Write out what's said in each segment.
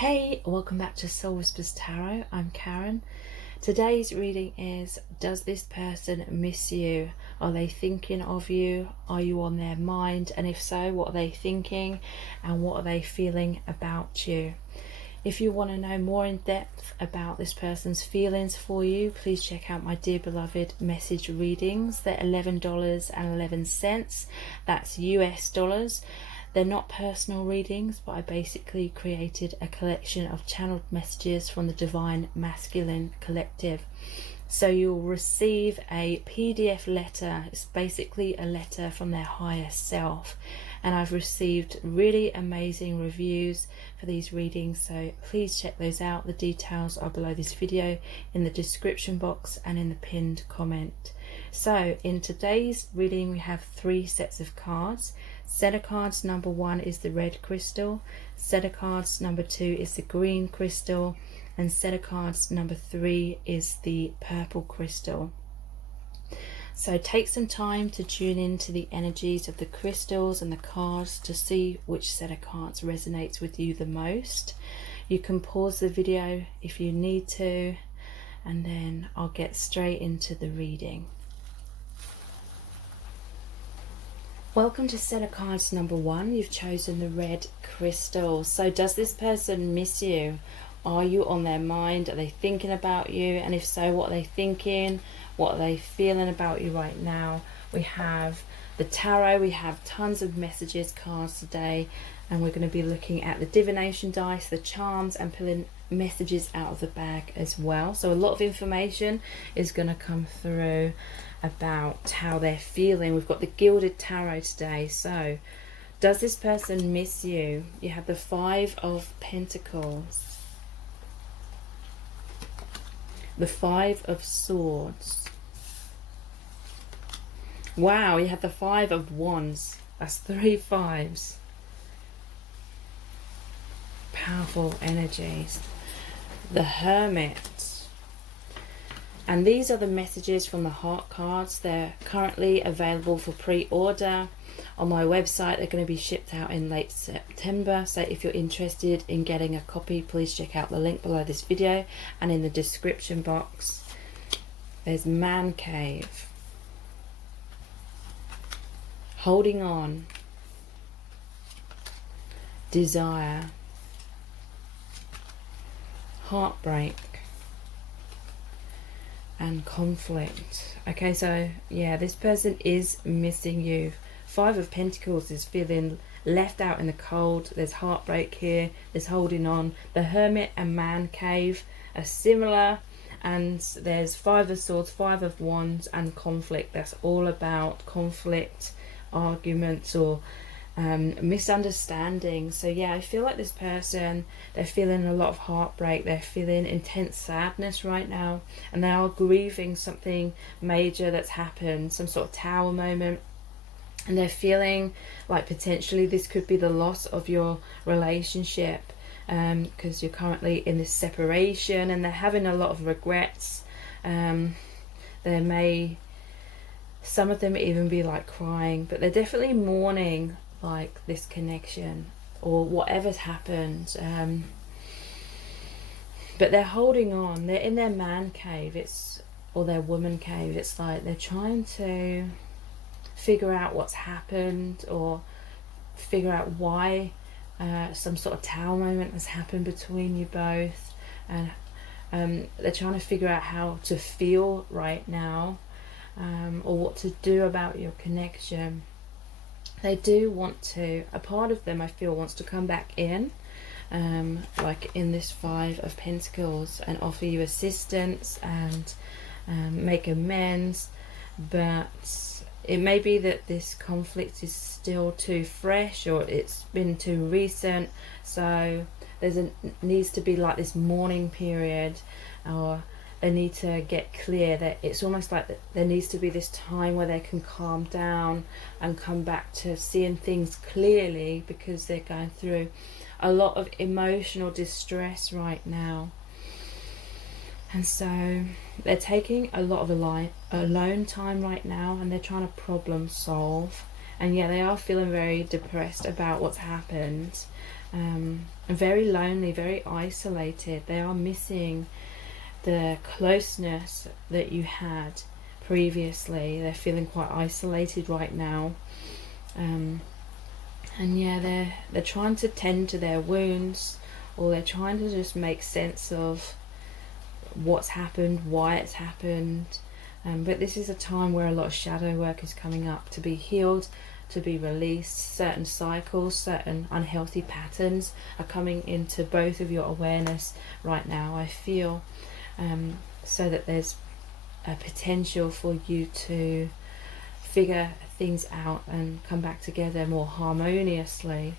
Hey, welcome back to Soul Whispers Tarot. I'm Karen. Today's reading is, does this person miss you? Are they thinking of you? Are you on their mind? And if so, what are they thinking? And what are they feeling about you? If you want to know more in depth about this person's feelings for you, please check out my dear beloved message readings. They're $11.11. That's US dollars. They're not personal readings, but I basically created a collection of channeled messages from the Divine Masculine Collective. So you'll receive a PDF letter. It's basically a letter from their higher self. And I've received really amazing reviews for these readings, so please check those out. The details are below this video in the description box and in the pinned comment. So in today's reading we have 3 sets of cards. Set of cards number 1 is the red crystal, set of cards number 2 is the green crystal, and set of cards number 3 is the purple crystal. So take some time to tune into the energies of the crystals and the cards to see which set of cards resonates with you the most. You can pause the video if you need to, and then I'll get straight into the reading. Welcome to set of cards number 1. You've chosen the red crystal. So does this person miss you? Are you on their mind? Are they thinking about you? And if so, what are they thinking? What are they feeling about you right now? We have the tarot. We have tons of messages cards today, and we're going to be looking at the divination dice, the charms, and pulling messages out of the bag as well. So a lot of information is going to come through about how they're feeling. We've got the gilded tarot today. So does this person miss you? You have the 5 of Pentacles, the 5 of Swords. Wow, you have the 5 of Wands. That's 3 5s. Powerful energies. The Hermit. And these are the messages from the heart cards. They're currently available for pre-order on my website. They're going to be shipped out in late September. So if you're interested in getting a copy, please check out the link below this video and in the description box. There's Man Cave. Holding on. Desire. Heartbreak. And conflict. Okay, so yeah, this person is missing you. 5 of Pentacles is feeling left out in the cold. There's heartbreak here. There's holding on. The Hermit and Man Cave are similar. And there's 5 of Swords, 5 of Wands, and conflict. That's all about conflict, arguments, or misunderstanding. So yeah, I feel like this person, they're feeling a lot of heartbreak. They're feeling intense sadness right now, and they are grieving something major that's happened, some sort of tower moment. And they're feeling like potentially this could be the loss of your relationship, because you're currently in this separation, and they're having a lot of regrets. There may, some of them even be like crying, but they're definitely mourning like this connection or whatever's happened. But they're holding on. They're in their man cave, or their woman cave. It's like they're trying to figure out what's happened, or figure out why some sort of tower moment has happened between you both, and they're trying to figure out how to feel right now, or what to do about your connection. They do want to, a part of them I feel wants to come back in, like in this 5 of Pentacles, and offer you assistance and make amends. But it may be that this conflict is still too fresh, or it's been too recent. So needs to be like this mourning period, or they need to get clear. That it's almost like there needs to be this time where they can calm down and come back to seeing things clearly, because they're going through a lot of emotional distress right now. And so they're taking a lot of alone time right now, and they're trying to problem solve. And yeah, they are feeling very depressed about what's happened. very lonely, very isolated. They are missing the closeness that you had previously. They're feeling quite isolated right now. And yeah, they're trying to tend to their wounds, or they're trying to just make sense of what's happened, why it's happened. But this is a time where a lot of shadow work is coming up to be healed, to be released. Certain cycles, certain unhealthy patterns are coming into both of your awareness right now, I feel, so that there's a potential for you to figure things out and come back together more harmoniously.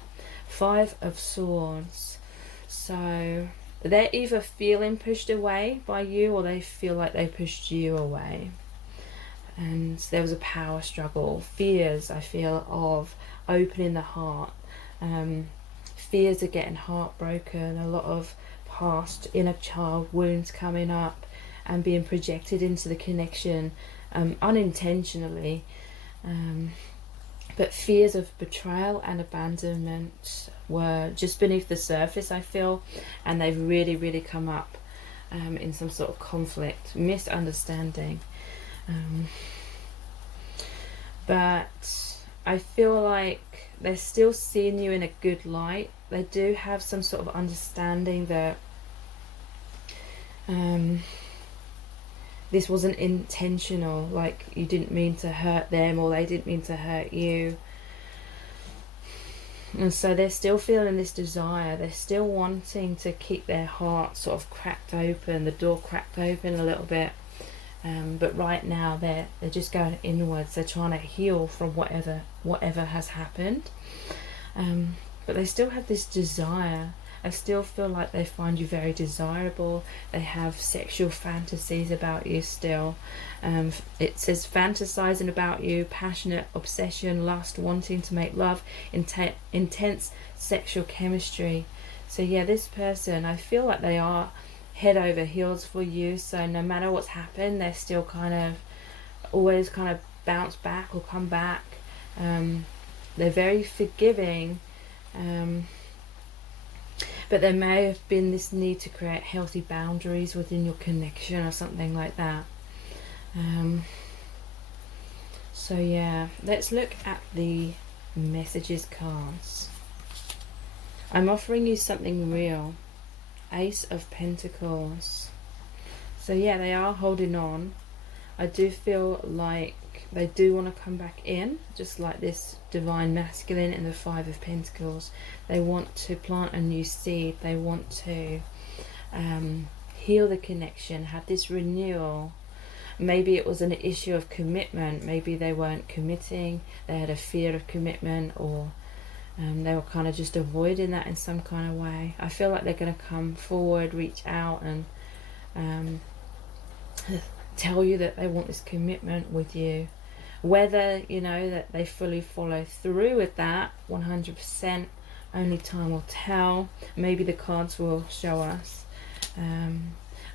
5 of Swords. So they're either feeling pushed away by you, or they feel like they pushed you away. And there was a power struggle. Fears, I feel, of opening the heart. Fears of getting heartbroken. A lot of past inner child wounds coming up and being projected into the connection unintentionally. But fears of betrayal and abandonment were just beneath the surface, I feel, and they've really come up in some sort of conflict, misunderstanding. But I feel like they're still seeing you in a good light. They do have some sort of understanding that this wasn't intentional, like you didn't mean to hurt them, or they didn't mean to hurt you. And so they're still feeling this desire. They're still wanting to keep their heart sort of cracked open, the door cracked open a little bit. But right now they're just going inwards. They're trying to heal from whatever has happened. But they still have this desire. I still feel like they find you very desirable. They have sexual fantasies about you still. It says fantasizing about you, passionate obsession, lust, wanting to make love, intense sexual chemistry. So yeah, this person, I feel like they are head over heels for you. So no matter what's happened, they're still always bounce back or come back. They're very forgiving. But there may have been this need to create healthy boundaries within your connection or something like that. So yeah, let's look at the messages cards. I'm offering you something real. Ace of Pentacles. So yeah, they are holding on. I do feel like they do want to come back in, just like this divine masculine in the 5 of Pentacles. They want to plant a new seed. They want to heal the connection, have this renewal. Maybe it was an issue of commitment. Maybe they weren't committing. They had a fear of commitment, or they were kind of just avoiding that in some kind of way. I feel like they're going to come forward, reach out, and tell you that they want this commitment with you. Whether, that they fully follow through with that 100%, only time will tell. Maybe the cards will show us.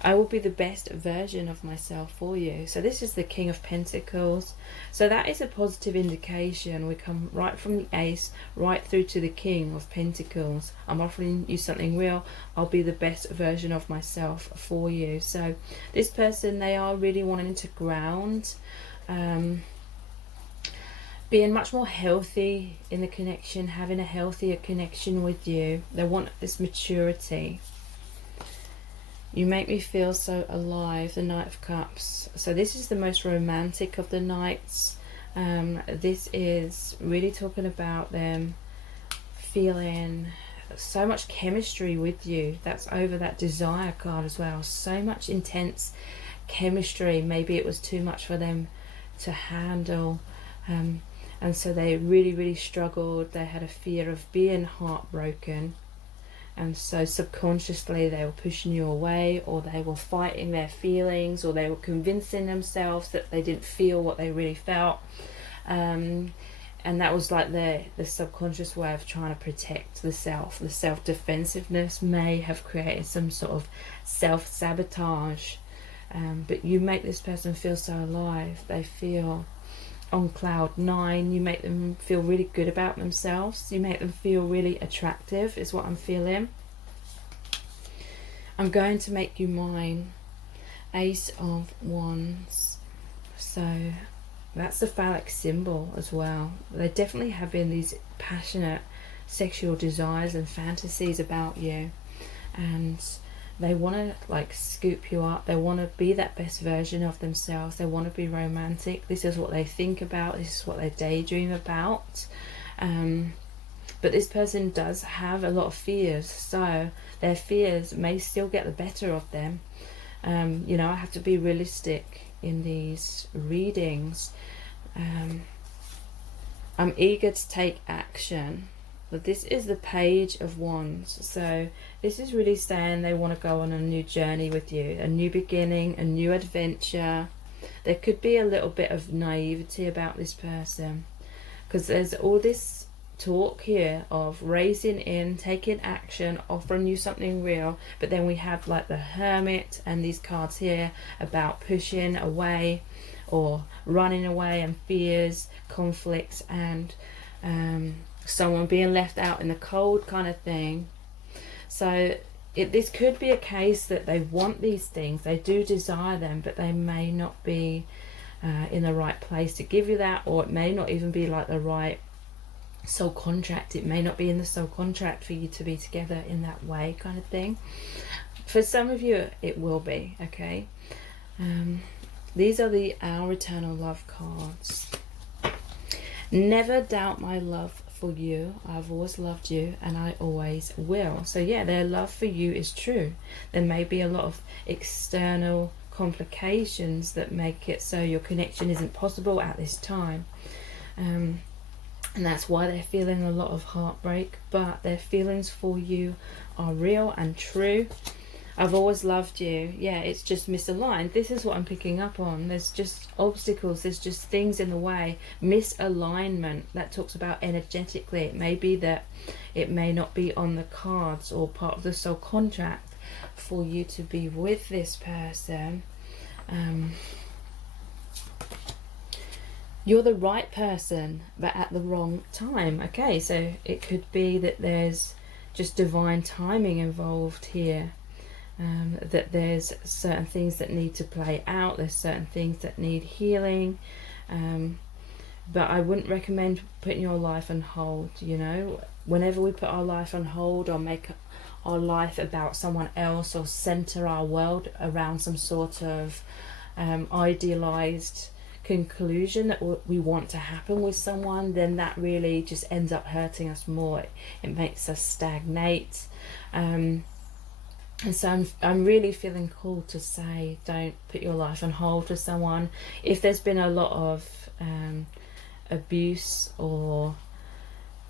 I will be the best version of myself for you. So this is the King of Pentacles. So that is a positive indication. We come right from the Ace right through to the King of Pentacles. I'm offering you something real. I'll be the best version of myself for you. So this person, they are really wanting to ground, being much more healthy in the connection, having a healthier connection with you. They want this maturity. You make me feel so alive, the Knight of Cups. So this is the most romantic of the Knights. This is really talking about them feeling so much chemistry with you. That's over that desire card as well. So much intense chemistry. Maybe it was too much for them to handle. And so they really struggled. They had a fear of being heartbroken. And so subconsciously they were pushing you away, or they were fighting their feelings, or they were convincing themselves that they didn't feel what they really felt. And that was like the subconscious way of trying to protect the self. The self-defensiveness may have created some sort of self-sabotage. But you make this person feel so alive. They feel on cloud 9. You make them feel really good about themselves. You make them feel really attractive is what I'm feeling. I'm going to make you mine. Ace of Wands. So that's the phallic symbol as well. They're definitely having these passionate sexual desires and fantasies about you, and they want to like scoop you up. They want to be that best version of themselves. They want to be romantic. This is what they think about. This is what they daydream about. But this person does have a lot of fears, so their fears may still get the better of them. You know, I have to be realistic in these readings. I'm eager to take action. But this is the Page of Wands. So this is really saying they want to go on a new journey with you, a new beginning, a new adventure. There could be a little bit of naivety about this person, because there's all this talk here of raising in, taking action, offering you something real, but then we have like the Hermit and these cards here about pushing away or running away, and fears, conflicts, and someone being left out in the cold kind of thing. So this could be a case that they want these things, they do desire them, but they may not be in the right place to give you that, or it may not even be like the right soul contract. It may not be in the soul contract for you to be together in that way kind of thing. For some of you it will be, okay. These are the Our Eternal Love cards. Never doubt my love for you. I've always loved you and I always will. So yeah, their love for you is true. There may be a lot of external complications that make it so your connection isn't possible at this time. And that's why they're feeling a lot of heartbreak, but their feelings for you are real and true. I've always loved you. Yeah, it's just misaligned. This is what I'm picking up on. There's just obstacles. There's just things in the way. Misalignment. That talks about energetically. It may be that it may not be on the cards or part of the soul contract for you to be with this person. You're the right person, but at the wrong time. Okay, so it could be that there's just divine timing involved here. That there's certain things that need to play out, there's certain things that need healing, but I wouldn't recommend putting your life on hold. You know, whenever we put our life on hold or make our life about someone else or center our world around some sort of idealized conclusion that we want to happen with someone, then that really just ends up hurting us more. It makes us stagnate. And so I'm really feeling called to say, don't put your life on hold for someone. If there's been a lot of abuse, or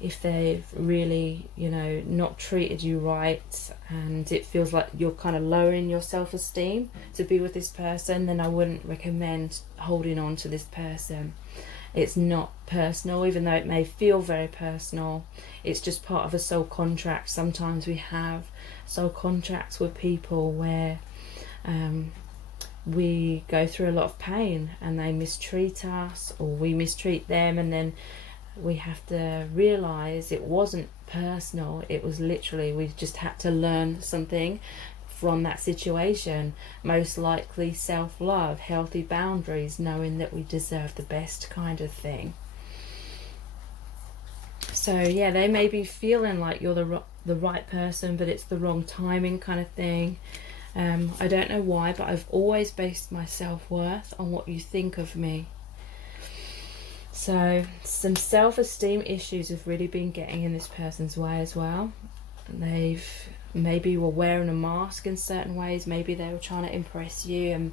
if they've really, you know, not treated you right, and it feels like you're kind of lowering your self-esteem to be with this person, then I wouldn't recommend holding on to this person. It's not personal, even though it may feel very personal. It's just part of a soul contract. Sometimes we have soul contracts with people where we go through a lot of pain and they mistreat us, or we mistreat them, and then we have to realize it wasn't personal. It was literally, we just had to learn something from that situation. Most likely self-love, healthy boundaries, knowing that we deserve the best kind of thing. So yeah, they may be feeling like you're the right person, but it's the wrong timing kind of thing. I don't know why, but I've always based my self-worth on what you think of me. So some self-esteem issues have really been getting in this person's way as well. They've maybe were wearing a mask in certain ways. Maybe they were trying to impress you and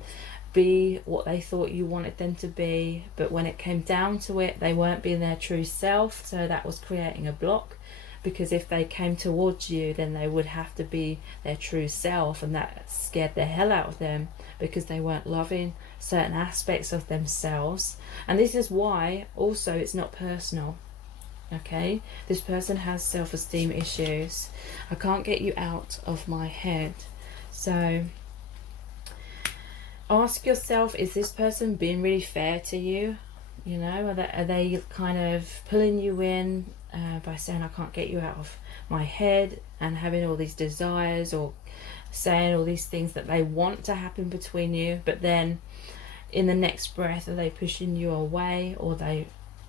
be what they thought you wanted them to be, but when it came down to it, they weren't being their true self. So that was creating a block, because if they came towards you, then they would have to be their true self, and that scared the hell out of them because they weren't loving certain aspects of themselves. And this is why also it's not personal. Okay, this person has self-esteem issues. I can't get you out of my head. So ask yourself, is this person being really fair to you? You know, are they kind of pulling you in by saying, I can't get you out of my head, and having all these desires, or saying all these things that they want to happen between you, but then in the next breath, are they pushing you away, or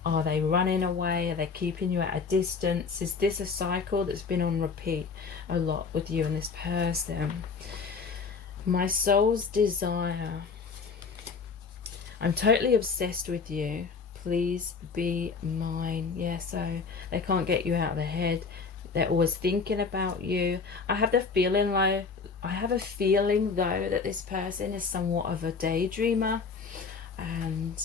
are they running away? Are they keeping you at a distance? Is this a cycle that's been on repeat a lot with you and this person? My soul's desire. I'm totally obsessed with you. Please be mine. Yeah, so they can't get you out of their head. They're always thinking about you. I have a feeling though that this person is somewhat of a daydreamer, and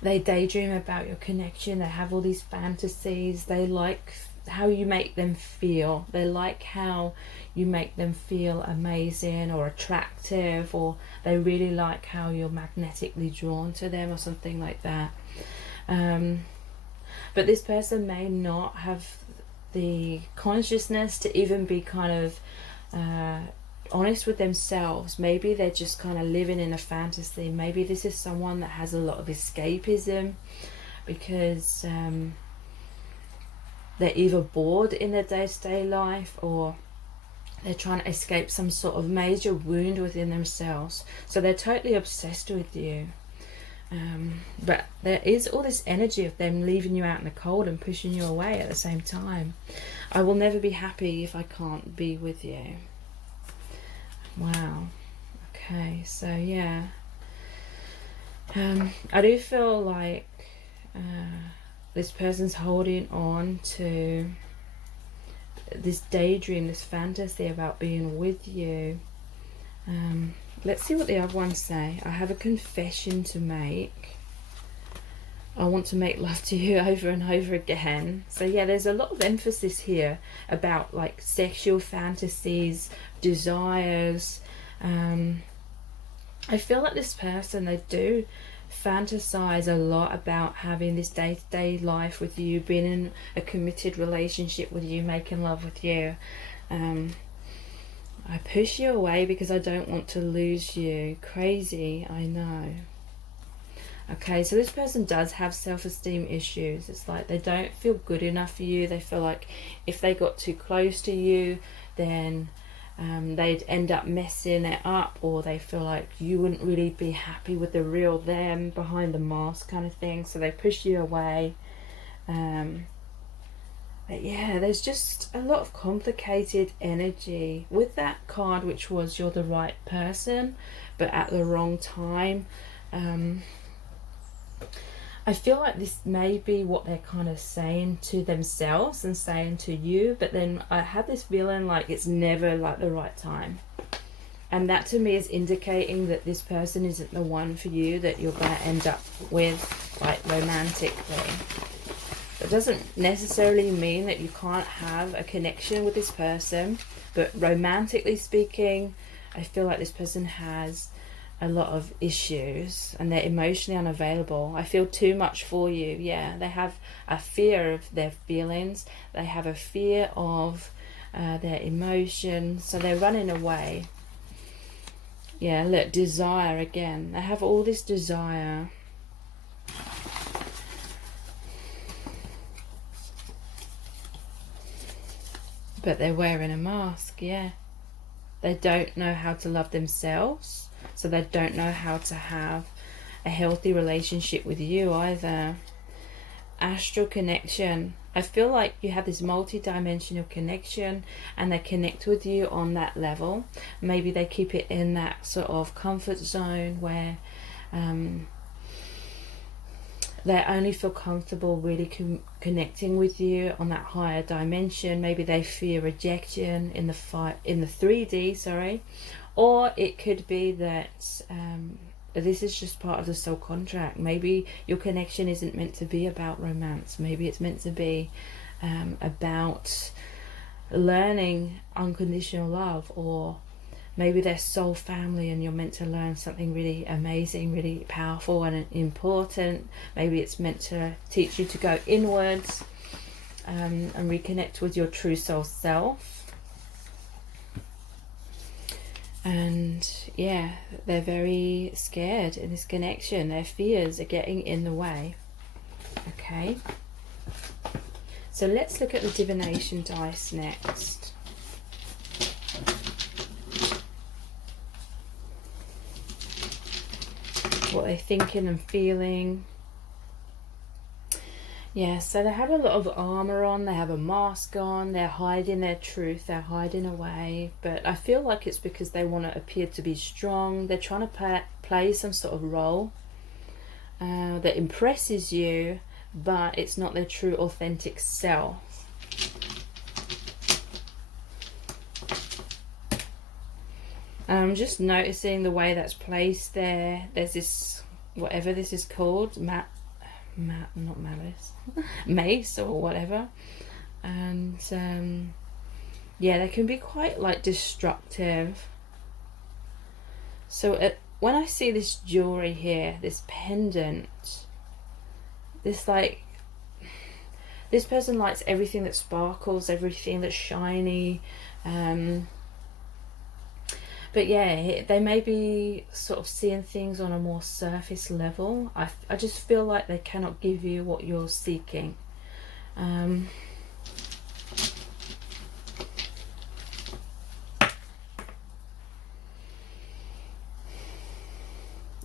they daydream about your connection. They have all these fantasies. They like how you make them feel. They like how you make them feel amazing or attractive, or they really like how you're magnetically drawn to them, or something like that. But this person may not have the consciousness to even be kind of honest with themselves. Maybe they're just kind of living in a fantasy. Maybe this is someone that has a lot of escapism, because they're either bored in their day-to-day life, or they're trying to escape some sort of major wound within themselves. So they're totally obsessed with you. But there is all this energy of them leaving you out in the cold and pushing you away at the same time. I will never be happy if I can't be with you. Wow. Okay, so yeah. I do feel like this person's holding on to this daydream, this fantasy about being with you. Let's see what the other ones say. I have a confession to make. I want to make love to you over and over again. So yeah, there's a lot of emphasis here about like sexual fantasies, desires. I feel like this person, they do fantasize a lot about having this day-to-day life with you, being in a committed relationship with you, making love with you. I push you away because I don't want to lose you. Crazy, I know. Okay, so this person does have self-esteem issues. It's like they don't feel good enough for you. They feel like if they got too close to you, then they'd end up messing it up, or they feel like you wouldn't really be happy with the real them behind the mask kind of thing. So they push you away. But yeah, there's just a lot of complicated energy with that card, which was you're the right person, but at the wrong time. I feel like this may be what they're kind of saying to themselves and saying to you, but then I had this feeling like it's never like the right time. And that to me is indicating that this person isn't the one for you, that you're going to end up with like romantically. That doesn't necessarily mean that you can't have a connection with this person, but romantically speaking, I feel like this person has a lot of issues and they're emotionally unavailable. I feel too much for you. Yeah, they have a fear of their feelings. They have a fear of their emotions, so they're running away. Yeah, look, desire again. They have all this desire. But they're wearing a mask, yeah. They don't know how to love themselves. So they don't know how to have a healthy relationship with you either. Astral connection. I feel like you have this multi-dimensional connection and they connect with you on that level. Maybe they keep it in that sort of comfort zone where they only feel comfortable really connecting with you on that higher dimension. Maybe they fear rejection in the 3D, sorry. Or it could be that this is just part of the soul contract. Maybe your connection isn't meant to be about romance. Maybe it's meant to be about learning unconditional love, or maybe they're soul family and you're meant to learn something really amazing, really powerful and important. Maybe it's meant to teach you to go inwards and reconnect with your true soul self. And yeah, they're very scared in this connection. Their fears are getting in the way. Okay, so let's look at the divination dice next. What they're thinking and feeling. Yeah, so they have a lot of armor on, they have a mask on, they're hiding their truth, they're hiding away. But I feel like it's because they want to appear to be strong. They're trying to play some sort of role that impresses you, but it's not their true, authentic self. I'm just noticing the way that's placed there. There's this, whatever this is called, not malice, mace or whatever. And yeah, they can be quite like destructive. So when I see this jewelry here, this pendant, this person likes everything that sparkles, everything that's shiny. But yeah, they may be sort of seeing things on a more surface level. I just feel like they cannot give you what you're seeking.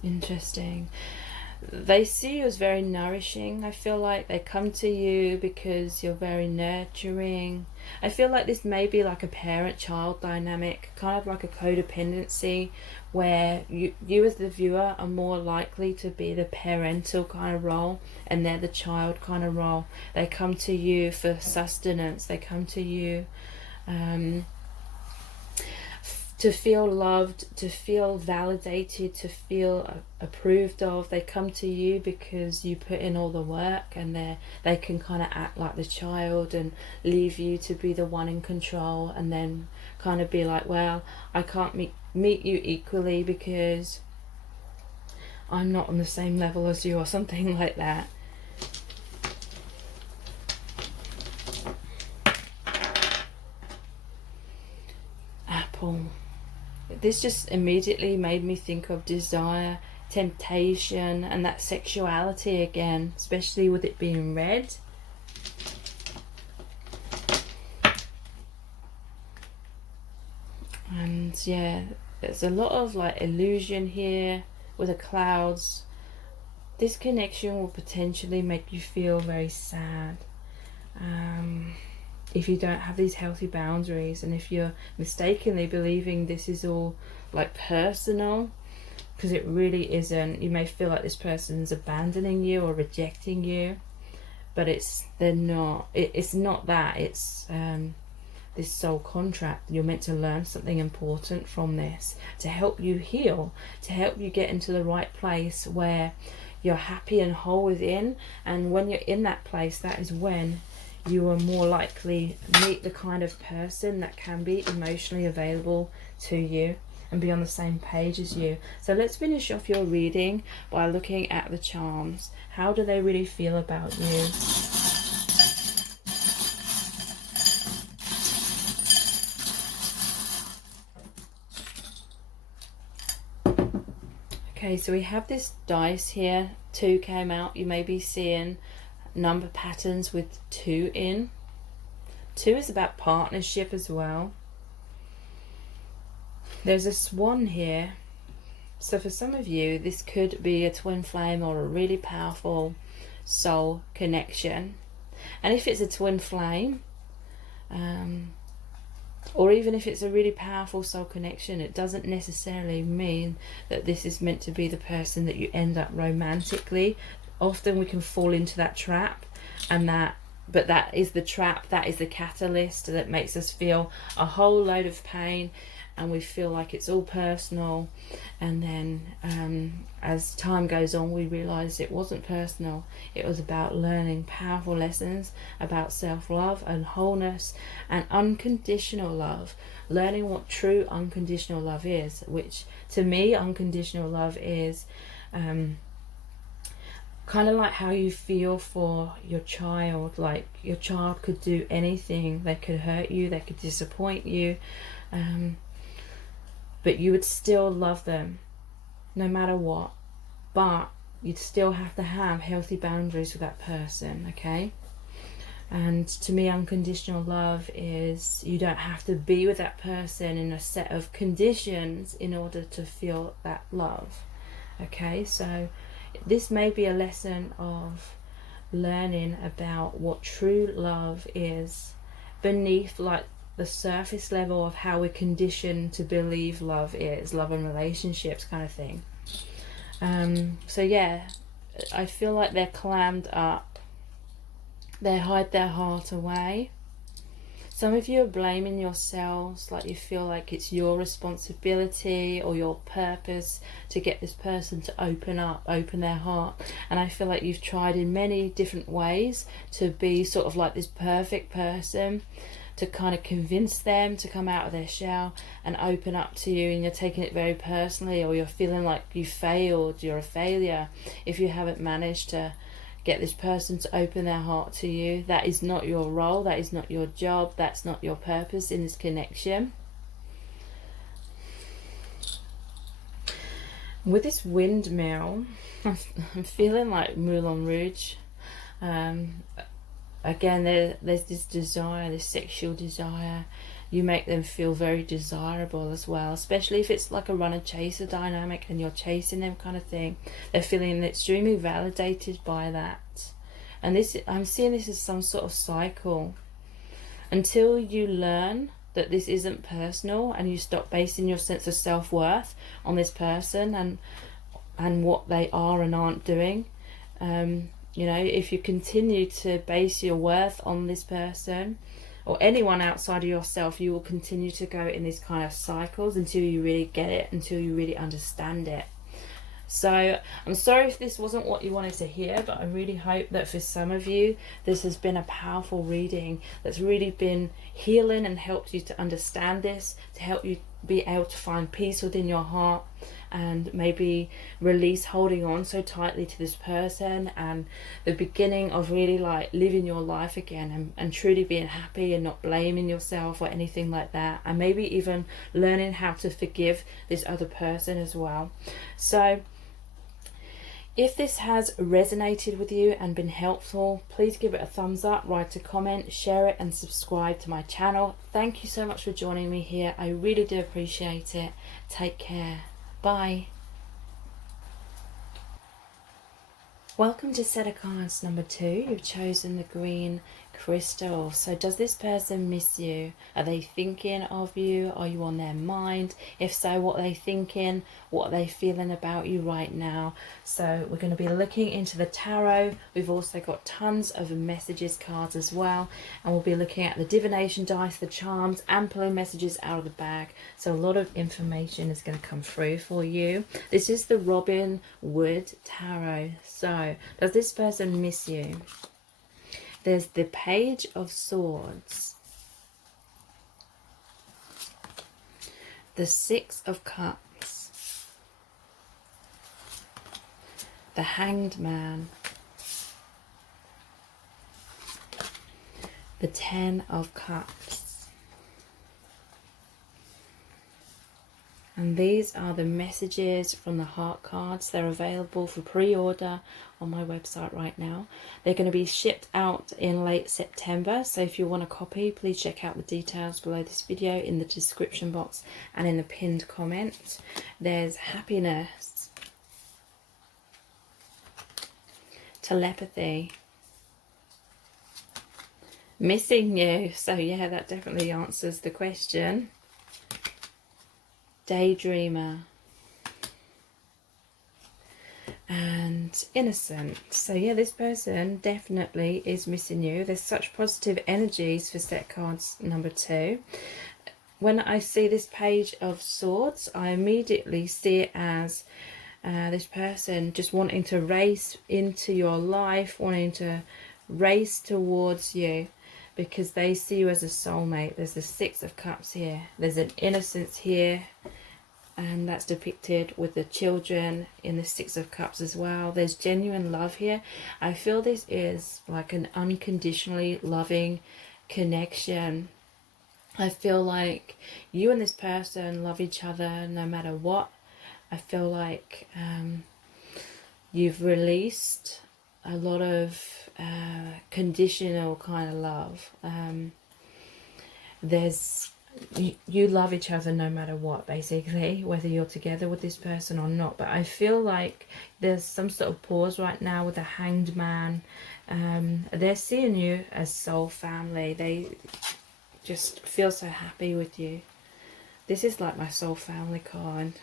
Interesting. They see you as very nourishing. I feel like they come to you because you're very nurturing. I feel like this may be like a parent-child dynamic, kind of like a codependency, where you as the viewer are more likely to be the parental kind of role and they're the child kind of role. They come to you for sustenance. They come to you to feel loved, to feel validated, to feel approved of. They come to you because you put in all the work, and they can kind of act like the child and leave you to be the one in control, and then kind of be like, well, I can't meet you equally because I'm not on the same level as you, or something like that. Apple. This just immediately made me think of desire, temptation, and that sexuality again, especially with it being red. And yeah, there's a lot of like illusion here with the clouds. This connection will potentially make you feel very sad. If you don't have these healthy boundaries, and if you're mistakenly believing this is all like personal, because it really isn't. You may feel like this person's abandoning you or rejecting you, but they're not. It's not that. It's this soul contract. You're meant to learn something important from this to help you heal, to help you get into the right place where you're happy and whole within. And when you're in that place, that is when you are more likely to meet the kind of person that can be emotionally available to you and be on the same page as you. So let's finish off your reading by looking at the charms. How do they really feel about you? Okay, so we have this dice here. 2 came out. You may be seeing number patterns with 2 in. 2 is about partnership as well. There's a swan here. So for some of you, this could be a twin flame or a really powerful soul connection. And if it's a twin flame, or even if it's a really powerful soul connection, it doesn't necessarily mean that this is meant to be the person that you end up romantically. Often we can fall into that trap, but that is the trap, that is the catalyst that makes us feel a whole load of pain, and we feel like it's all personal. And then as time goes on, we realize it wasn't personal. It was about learning powerful lessons about self-love and wholeness and unconditional love, learning what true unconditional love is, which to me, unconditional love is kind of like how you feel for your child. Like your child could do anything. They could hurt you, they could disappoint you, but you would still love them no matter what. But you'd still have to have healthy boundaries with that person, okay? And to me, unconditional love is you don't have to be with that person in a set of conditions in order to feel that love, okay? So this may be a lesson of learning about what true love is beneath like the surface level of how we're conditioned to believe love is, love and relationships kind of thing. So yeah, I feel like they're clammed up. They hide their heart away. Some of you are blaming yourselves, like you feel like it's your responsibility or your purpose to get this person to open up, open their heart. And I feel like you've tried in many different ways to be sort of like this perfect person, to kind of convince them to come out of their shell and open up to you, and you're taking it very personally, or you're feeling like you failed, you're a failure if you haven't managed to get this person to open their heart to you. That is not your role, that is not your job, that's not your purpose in this connection. With this windmill, I'm feeling like Moulin Rouge. Again, there's this desire, this sexual desire. You make them feel very desirable as well, especially if it's like a runner-chaser dynamic and you're chasing them kind of thing. They're feeling extremely validated by that. And this, I'm seeing this as some sort of cycle. Until you learn that this isn't personal and you stop basing your sense of self-worth on this person and what they are and aren't doing. You know, if you continue to base your worth on this person or anyone outside of yourself, you will continue to go in these kind of cycles until you really get it, until you really understand it. So I'm sorry if this wasn't what you wanted to hear, but I really hope that for some of you this has been a powerful reading that's really been healing and helped you to understand this, to help you be able to find peace within your heart and maybe release holding on so tightly to this person, and the beginning of really like living your life again and truly being happy and not blaming yourself or anything like that, and maybe even learning how to forgive this other person as well. So if this has resonated with you and been helpful, please give it a thumbs up, write a comment, share it and subscribe to my channel. Thank you so much for joining me here. I really do appreciate it. Take care. Bye. Welcome to set of cards number 2. You've chosen the green crystal. So does this person miss you? Are they thinking of you? Are you on their mind? If so, what are they thinking? What are they feeling about you right now? So we're going to be looking into the tarot. We've also got tons of messages cards as well, and we'll be looking at the divination dice, the charms, and pulling messages out of the bag. So a lot of information is going to come through for you. This is the Robin Wood Tarot. So does this person miss you? There's the Page of Swords, the Six of Cups, the Hanged Man, the Ten of Cups. And these are the messages from the heart cards. They're available for pre-order on my website right now. They're going to be shipped out in late September, so if you want a copy, please check out the details below this video in the description box and in the pinned comment. There's happiness, telepathy, missing you. So yeah, that definitely answers the question. Daydreamer, and innocent. So yeah, this person definitely is missing you. There's such positive energies for set cards number 2. When I see this Page of Swords, I immediately see it as this person just wanting to race into your life, wanting to race towards you because they see you as a soulmate. There's the Six of Cups here. There's an innocence here, and that's depicted with the children in the Six of Cups as well. There's genuine love here. I feel this is like an unconditionally loving connection. I feel like you and this person love each other no matter what. I feel like you've released a lot of conditional kind of love. There's you love each other no matter what, basically, whether you're together with this person or not. But I feel like there's some sort of pause right now with the Hanged Man. They're seeing you as soul family. They just feel so happy with you. This is like my soul family card.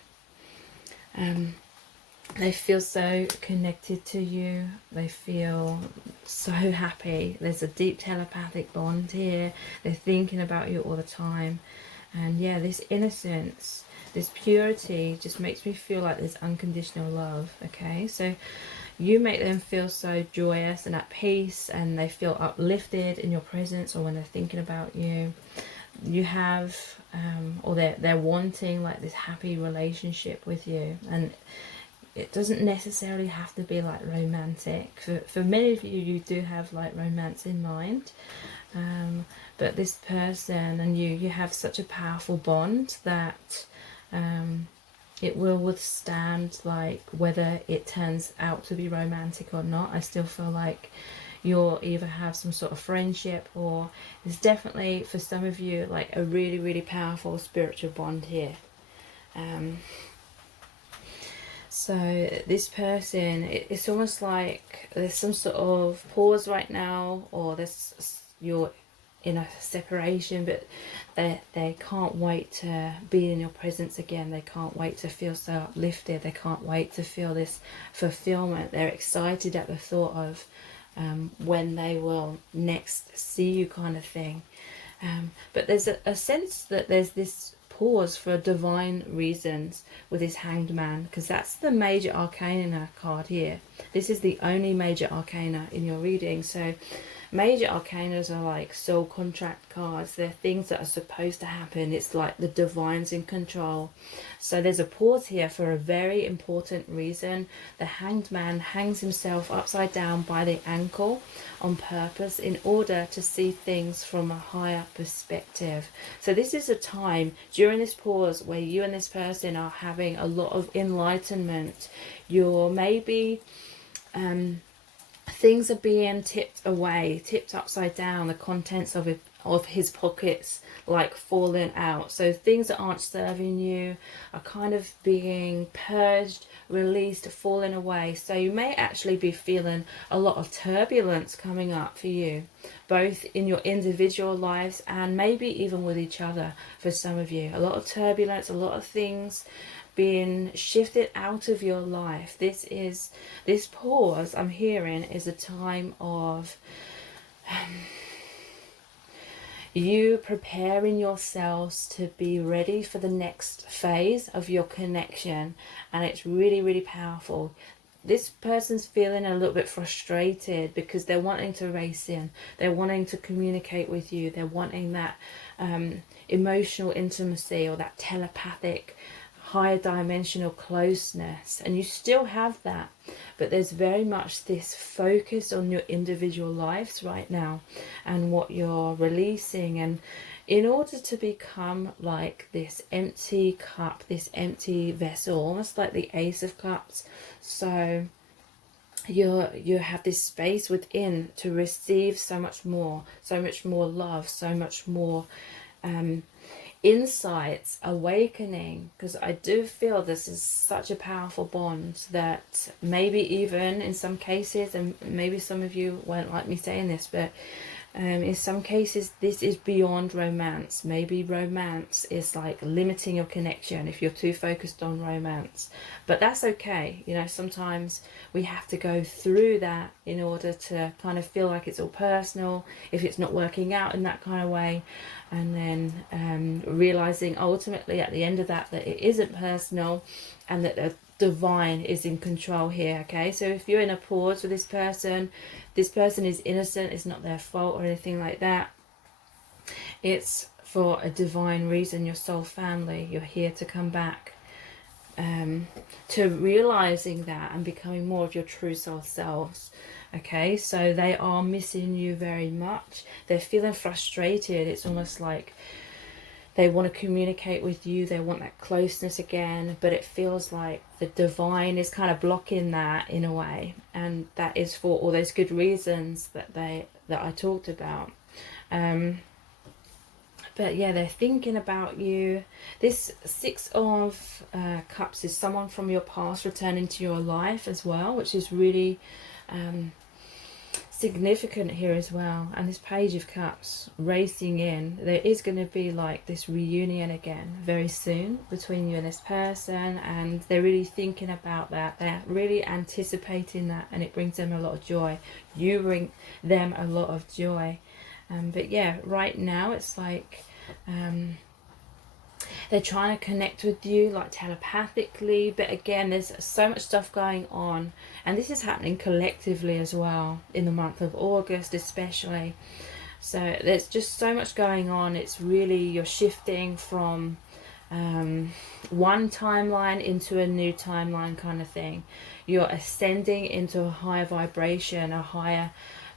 They feel so connected to you. They feel so happy. There's a deep telepathic bond here. They're thinking about you all the time. And yeah, this innocence, this purity just makes me feel like there's unconditional love. Okay, so you make them feel so joyous and at peace, and they feel uplifted in your presence or when they're thinking about you. You have or they're wanting like this happy relationship with you, and it doesn't necessarily have to be like romantic. For many of you, you do have like romance in mind, but this person and you have such a powerful bond that it will withstand, like, whether it turns out to be romantic or not. I still feel like you'll either have some sort of friendship, or there's definitely for some of you like a really, really powerful spiritual bond here. So this person, it's almost like there's some sort of pause right now, or you're in a separation, but they can't wait to be in your presence again. They can't wait to feel so uplifted. They can't wait to feel this fulfillment. They're excited at the thought of when they will next see you, kind of thing. But there's a sense that there's this pause for divine reasons with this Hanged Man, because that's the major arcana card here. This is the only major arcana in your reading. So major arcanas are like soul contract cards. They're things that are supposed to happen. It's like the divine's in control. So there's a pause here for a very important reason. The Hanged Man hangs himself upside down by the ankle on purpose in order to see things from a higher perspective. So this is a time during this pause where you and this person are having a lot of enlightenment. You're maybe things are being tipped away, tipped upside down. The contents of his pockets like falling out. So things that aren't serving you are kind of being purged, released, falling away. So you may actually be feeling a lot of turbulence coming up for you, both in your individual lives and maybe even with each other. For some of you, a lot of turbulence, a lot of things being shifted out of your life. This pause I'm hearing is a time of you preparing yourselves to be ready for the next phase of your connection, and it's really, really powerful. This person's feeling a little bit frustrated because they're wanting to race in, they're wanting to communicate with you, they're wanting that emotional intimacy or that telepathic higher dimensional closeness, and you still have that, but there's very much this focus on your individual lives right now and what you're releasing. And in order to become like this empty cup, this empty vessel, almost like the Ace of Cups, so you have this space within to receive so much more love, so much more insights, awakening, because I do feel this is such a powerful bond that maybe even in some cases, and maybe some of you won't like me saying this, but in some cases this is beyond romance. Maybe romance is like limiting your connection if you're too focused on romance, but that's okay. You know, sometimes we have to go through that in order to kind of feel like it's all personal if it's not working out in that kind of way, and then realizing ultimately at the end of that it isn't personal and that the divine is in control here. Okay, so if you're in a pause with this person is innocent, it's not their fault or anything like that. It's for a divine reason. Your soul family, you're here to come back to realizing that and becoming more of your true soul selves. Okay, so they are missing you very much. They're feeling frustrated. It's almost like They want to communicate with you. They want that closeness again, but it feels like the divine is kind of blocking that in a way, and that is for all those good reasons that I talked about. But yeah, they're thinking about you. This Six of Cups is someone from your past returning to your life as well, which is really significant here as well. And this Page of Cups racing in, there is going to be like this reunion again very soon between you and this person, and they're really thinking about that. They're really anticipating that, and it brings them a lot of joy. You bring them a lot of joy. But yeah, right now it's like they're trying to connect with you like telepathically, but again, there's so much stuff going on, and this is happening collectively as well in the month of August especially. So there's just so much going on. It's really, you're shifting from one timeline into a new timeline kind of thing. You're ascending into a higher vibration, a higher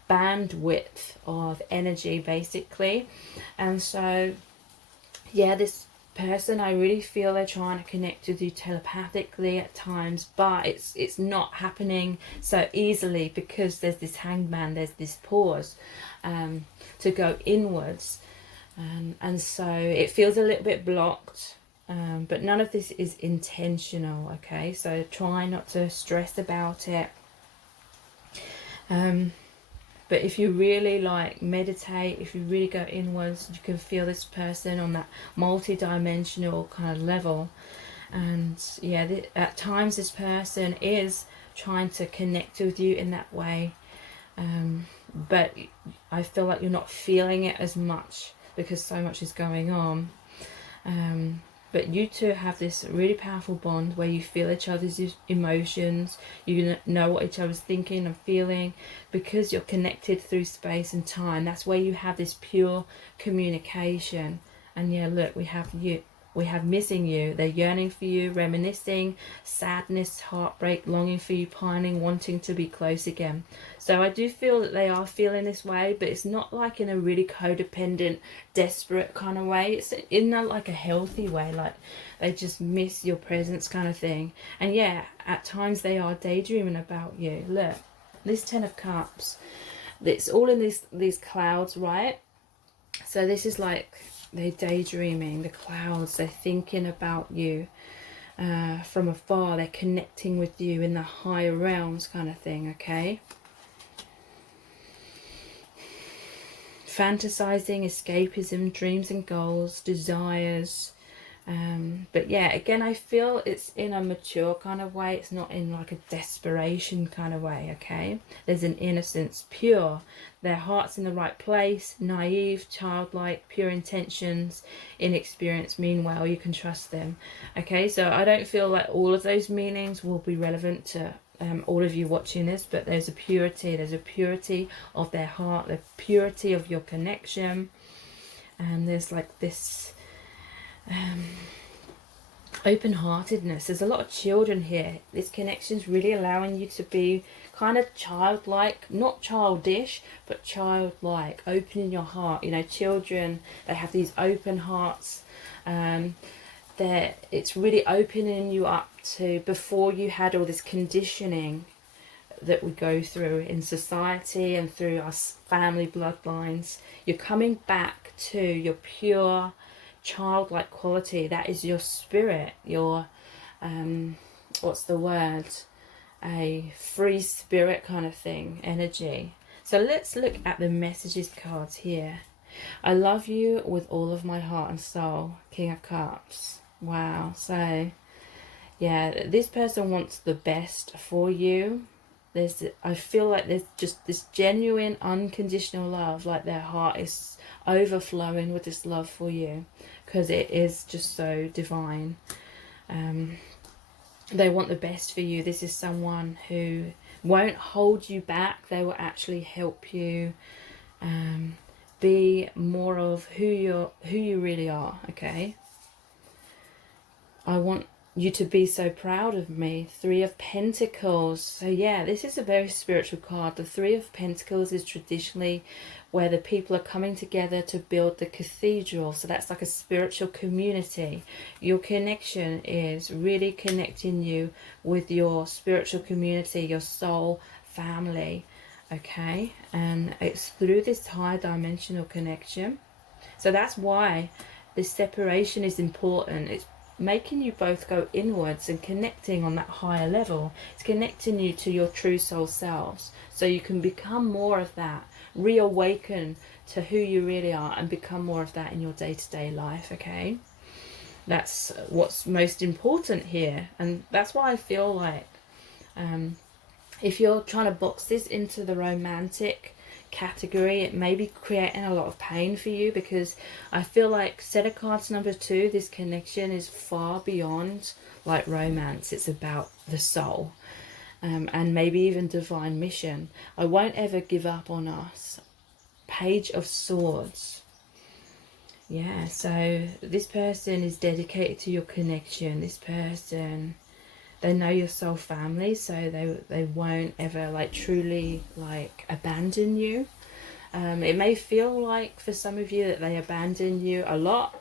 bandwidth of energy basically. And so yeah, this person, I really feel they're trying to connect with you telepathically at times, but it's not happening so easily because there's this hangman, there's this pause to go inwards, and so it feels a little bit blocked, but none of this is intentional, okay? So try not to stress about it. But if you really like meditate, if you really go inwards, you can feel this person on that multi-dimensional kind of level. And yeah, at times this person is trying to connect with you in that way. But I feel like you're not feeling it as much because so much is going on. But you two have this really powerful bond where you feel each other's emotions, you know what each other's thinking and feeling, because you're connected through space and time. That's where you have this pure communication. And yeah, look, we have missing you. They're yearning for you, reminiscing, sadness, heartbreak, longing for you, pining, wanting to be close again. So I do feel that they are feeling this way, but it's not like in a really codependent, desperate kind of way. It's in like a healthy way, like they just miss your presence kind of thing. And yeah, at times they are daydreaming about you. Look, this Ten of Cups, it's all in these clouds, right? So this is like they're daydreaming, the clouds, they're thinking about you from afar, they're connecting with you in the higher realms kind of thing, okay? Fantasizing, escapism, dreams and goals, desires. But yeah, again, I feel it's in a mature kind of way. It's not in like a desperation kind of way, okay? There's an innocence, pure. Their heart's in the right place, naive, childlike, pure intentions, inexperienced. Meanwhile, you can trust them, okay? So I don't feel like all of those meanings will be relevant to all of you watching this, but there's a purity of their heart, the purity of your connection, and there's like this open-heartedness. There's a lot of children here. This connection's really allowing you to be kind of childlike, not childish, but childlike, opening your heart. You know, children, they have these open hearts. It's really opening you up to, before you had all this conditioning that we go through in society and through our family bloodlines. You're coming back to your pure childlike quality. That is your spirit, your what's the word, a free spirit kind of thing, energy. So let's look at the messages cards here. I love you with all of my heart and soul, King of Cups. Wow. So yeah, this person wants the best for you. I feel like there's just this genuine unconditional love, like their heart is overflowing with this love for you because it is just so divine. They want the best for you. This is someone who won't hold you back. They will actually help you be more of who you really are, okay? I want you to be so proud of me. Three of Pentacles. So yeah, this is a very spiritual card. The Three of Pentacles is traditionally where the people are coming together to build the cathedral. So that's like a spiritual community. Your connection is really connecting you with your spiritual community, your soul family. Okay, and it's through this high dimensional connection. So that's why this separation is important. It's making you both go inwards and connecting on that higher level. It's connecting you to your true soul selves, so you can become more of that, reawaken to who you really are, and become more of that in your day-to-day life. Okay, that's what's most important here. And that's why I feel like if you're trying to box this into the romantic category, it may be creating a lot of pain for you, because I feel like set of cards number 2, this connection is far beyond like romance. It's about the soul, and maybe even divine mission. I won't ever give up on us. Page of Swords. Yeah, so this person is dedicated to your connection. This person, they know your soul family, so they won't ever like truly like abandon you. It may feel like for some of you that they abandon you a lot,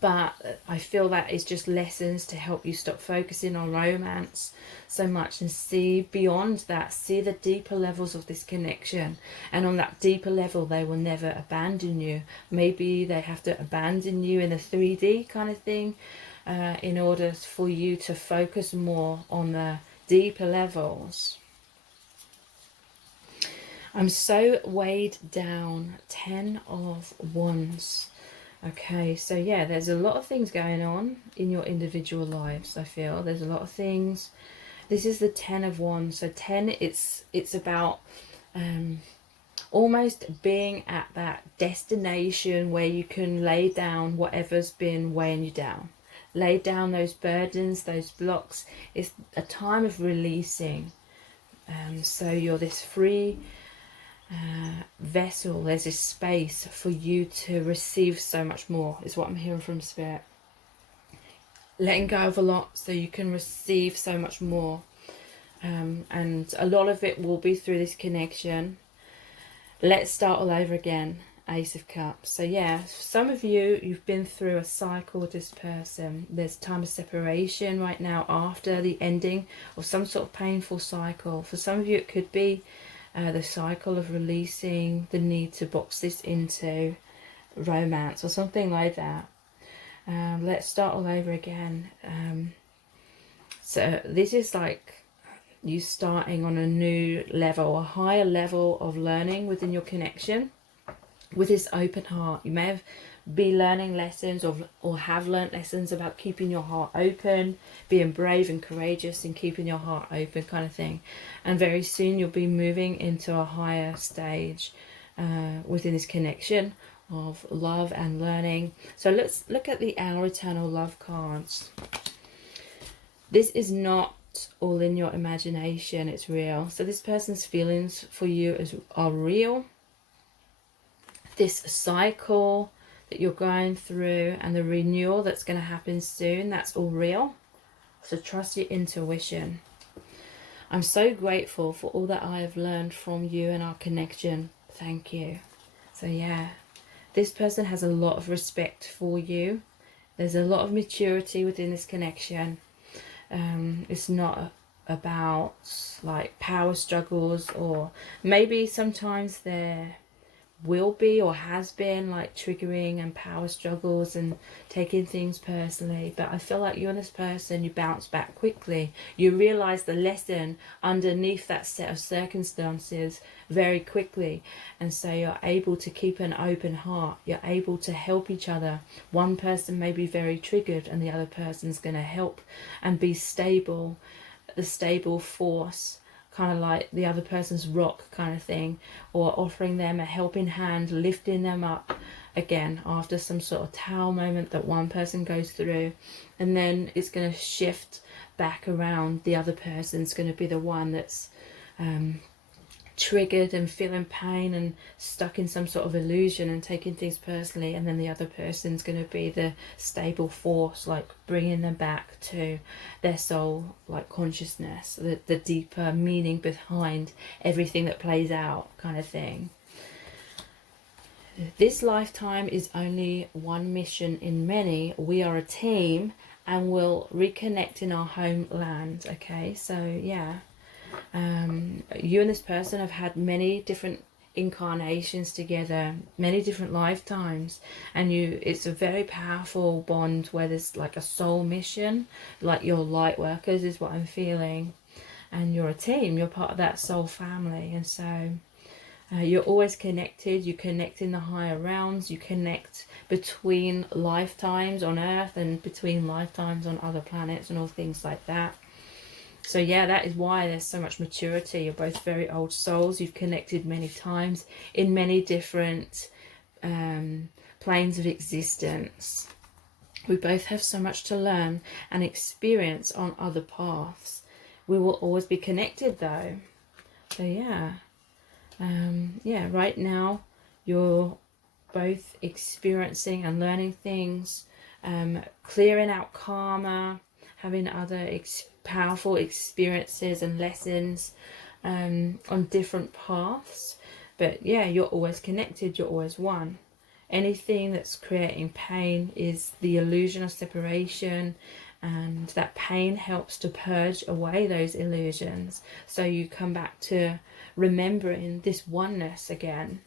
but I feel that is just lessons to help you stop focusing on romance so much and see beyond that, see the deeper levels of this connection. And on that deeper level, they will never abandon you. Maybe they have to abandon you in a 3D kind of thing, in order for you to focus more on the deeper levels. I'm so weighed down. 10 of Wands. Okay, so yeah, there's a lot of things going on in your individual lives. I feel there's a lot of things. This is the 10 of Wands. So 10, it's about almost being at that destination where you can lay down whatever's been weighing you down. Lay down those burdens, those blocks. It's a time of releasing. So you're this free vessel. There's this space for you to receive so much more, is what I'm hearing from Spirit. Letting go of a lot so you can receive so much more. And a lot of it will be through this connection. Let's start all over again. Ace of Cups. So yeah, some of you, you've been through a cycle with this person. There's time of separation right now after the ending of some sort of painful cycle. For some of you, it could be the cycle of releasing the need to box this into romance or something like that. Let's start all over again. So this is like you starting on a new level, a higher level of learning within your connection. With this open heart, you may have been learning lessons or have learnt lessons about keeping your heart open, being brave and courageous and keeping your heart open kind of thing. And very soon you'll be moving into a higher stage within this connection of love and learning. So let's look at the Our Eternal Love cards. This is not all in your imagination, it's real. So this person's feelings for you are real. This cycle that you're going through and the renewal that's going to happen soon, that's all real. So trust your intuition. I'm so grateful for all that I have learned from you and our connection. Thank you. So yeah, this person has a lot of respect for you. There's a lot of maturity within this connection. It's not about like power struggles, or maybe sometimes there will be or has been like triggering and power struggles and taking things personally. But I feel like you and this person, you bounce back quickly. You realize the lesson underneath that set of circumstances very quickly, and so you're able to keep an open heart. You're able to help each other. One person may be very triggered and the other person's going to help and be stable, the stable force, kind of like the other person's rock kind of thing, or offering them a helping hand, lifting them up again after some sort of tower moment that one person goes through, and then it's going to shift back around. The other person's going to be the one that's triggered and feeling pain and stuck in some sort of illusion and taking things personally, and then the other person's going to be the stable force, like bringing them back to their soul, like consciousness, the deeper meaning behind everything that plays out, kind of thing. This lifetime is only one mission in many. We are a team and we'll reconnect in our homeland. Okay, so yeah, you and this person have had many different incarnations together, many different lifetimes, and it's a very powerful bond where there's like a soul mission, like your light workers is what I'm feeling, and you're a team, you're part of that soul family. And so you're always connected. You connect in the higher realms, you connect between lifetimes on earth and between lifetimes on other planets and all things like that. So yeah, that is why there's so much maturity. You're both very old souls. You've connected many times in many different planes of existence. We both have so much to learn and experience on other paths. We will always be connected though. So yeah, yeah, right now you're both experiencing and learning things, clearing out karma, having other powerful experiences and lessons on different paths. But yeah, you're always connected, you're always one. Anything that's creating pain is the illusion of separation, and that pain helps to purge away those illusions, so you come back to remembering this oneness again,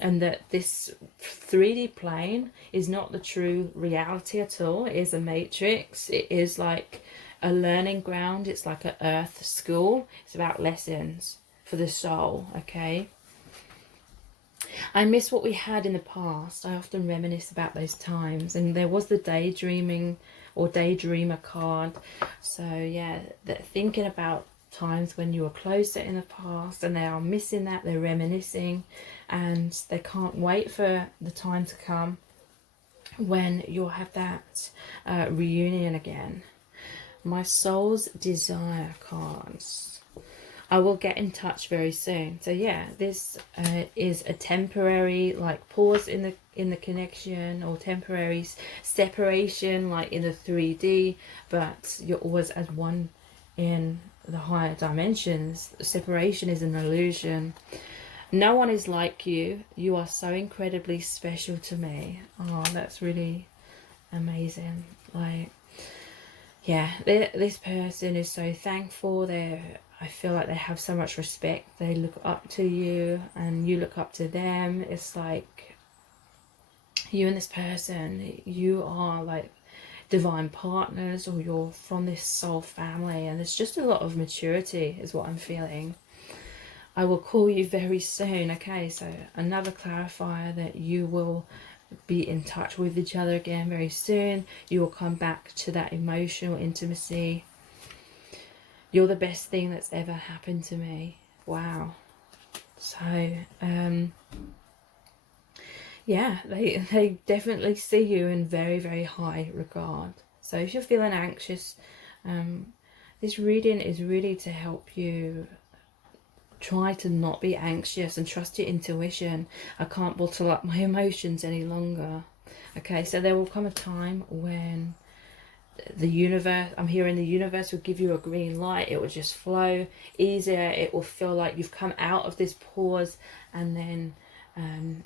and that this 3D plane is not the true reality at all. It is a matrix. It is like a learning ground. It's like an earth school. It's about lessons for the soul. Okay, I miss what we had in the past. I often reminisce about those times, and there was the daydreaming or daydreamer card. So yeah, thinking about times when you were closer in the past, and they are missing that, they're reminiscing, and they can't wait for the time to come when you'll have that reunion again. My soul's desire cards. I will get in touch very soon. So yeah, this is a temporary like pause in the connection, or temporary separation like in the 3D, but you're always as one in the higher dimensions. Separation is an illusion. No one is like you. You are so incredibly special to me. Oh, that's really amazing. Like, yeah, this person is so thankful. I feel like they have so much respect. They look up to you and you look up to them. It's like you and this person, you are like divine partners, or you're from this soul family, and there's just a lot of maturity is what I'm feeling. I will call you very soon. Okay, so another clarifier that you will be in touch with each other again very soon. You will come back to that emotional intimacy. You're the best thing that's ever happened to me. Wow. So yeah, they definitely see you in very, very high regard. So if you're feeling anxious, this reading is really to help you try to not be anxious and trust your intuition. I can't bottle up my emotions any longer. Okay, so there will come a time when the universe, I'm hearing the universe will give you a green light. It will just flow easier. It will feel like you've come out of this pause, and then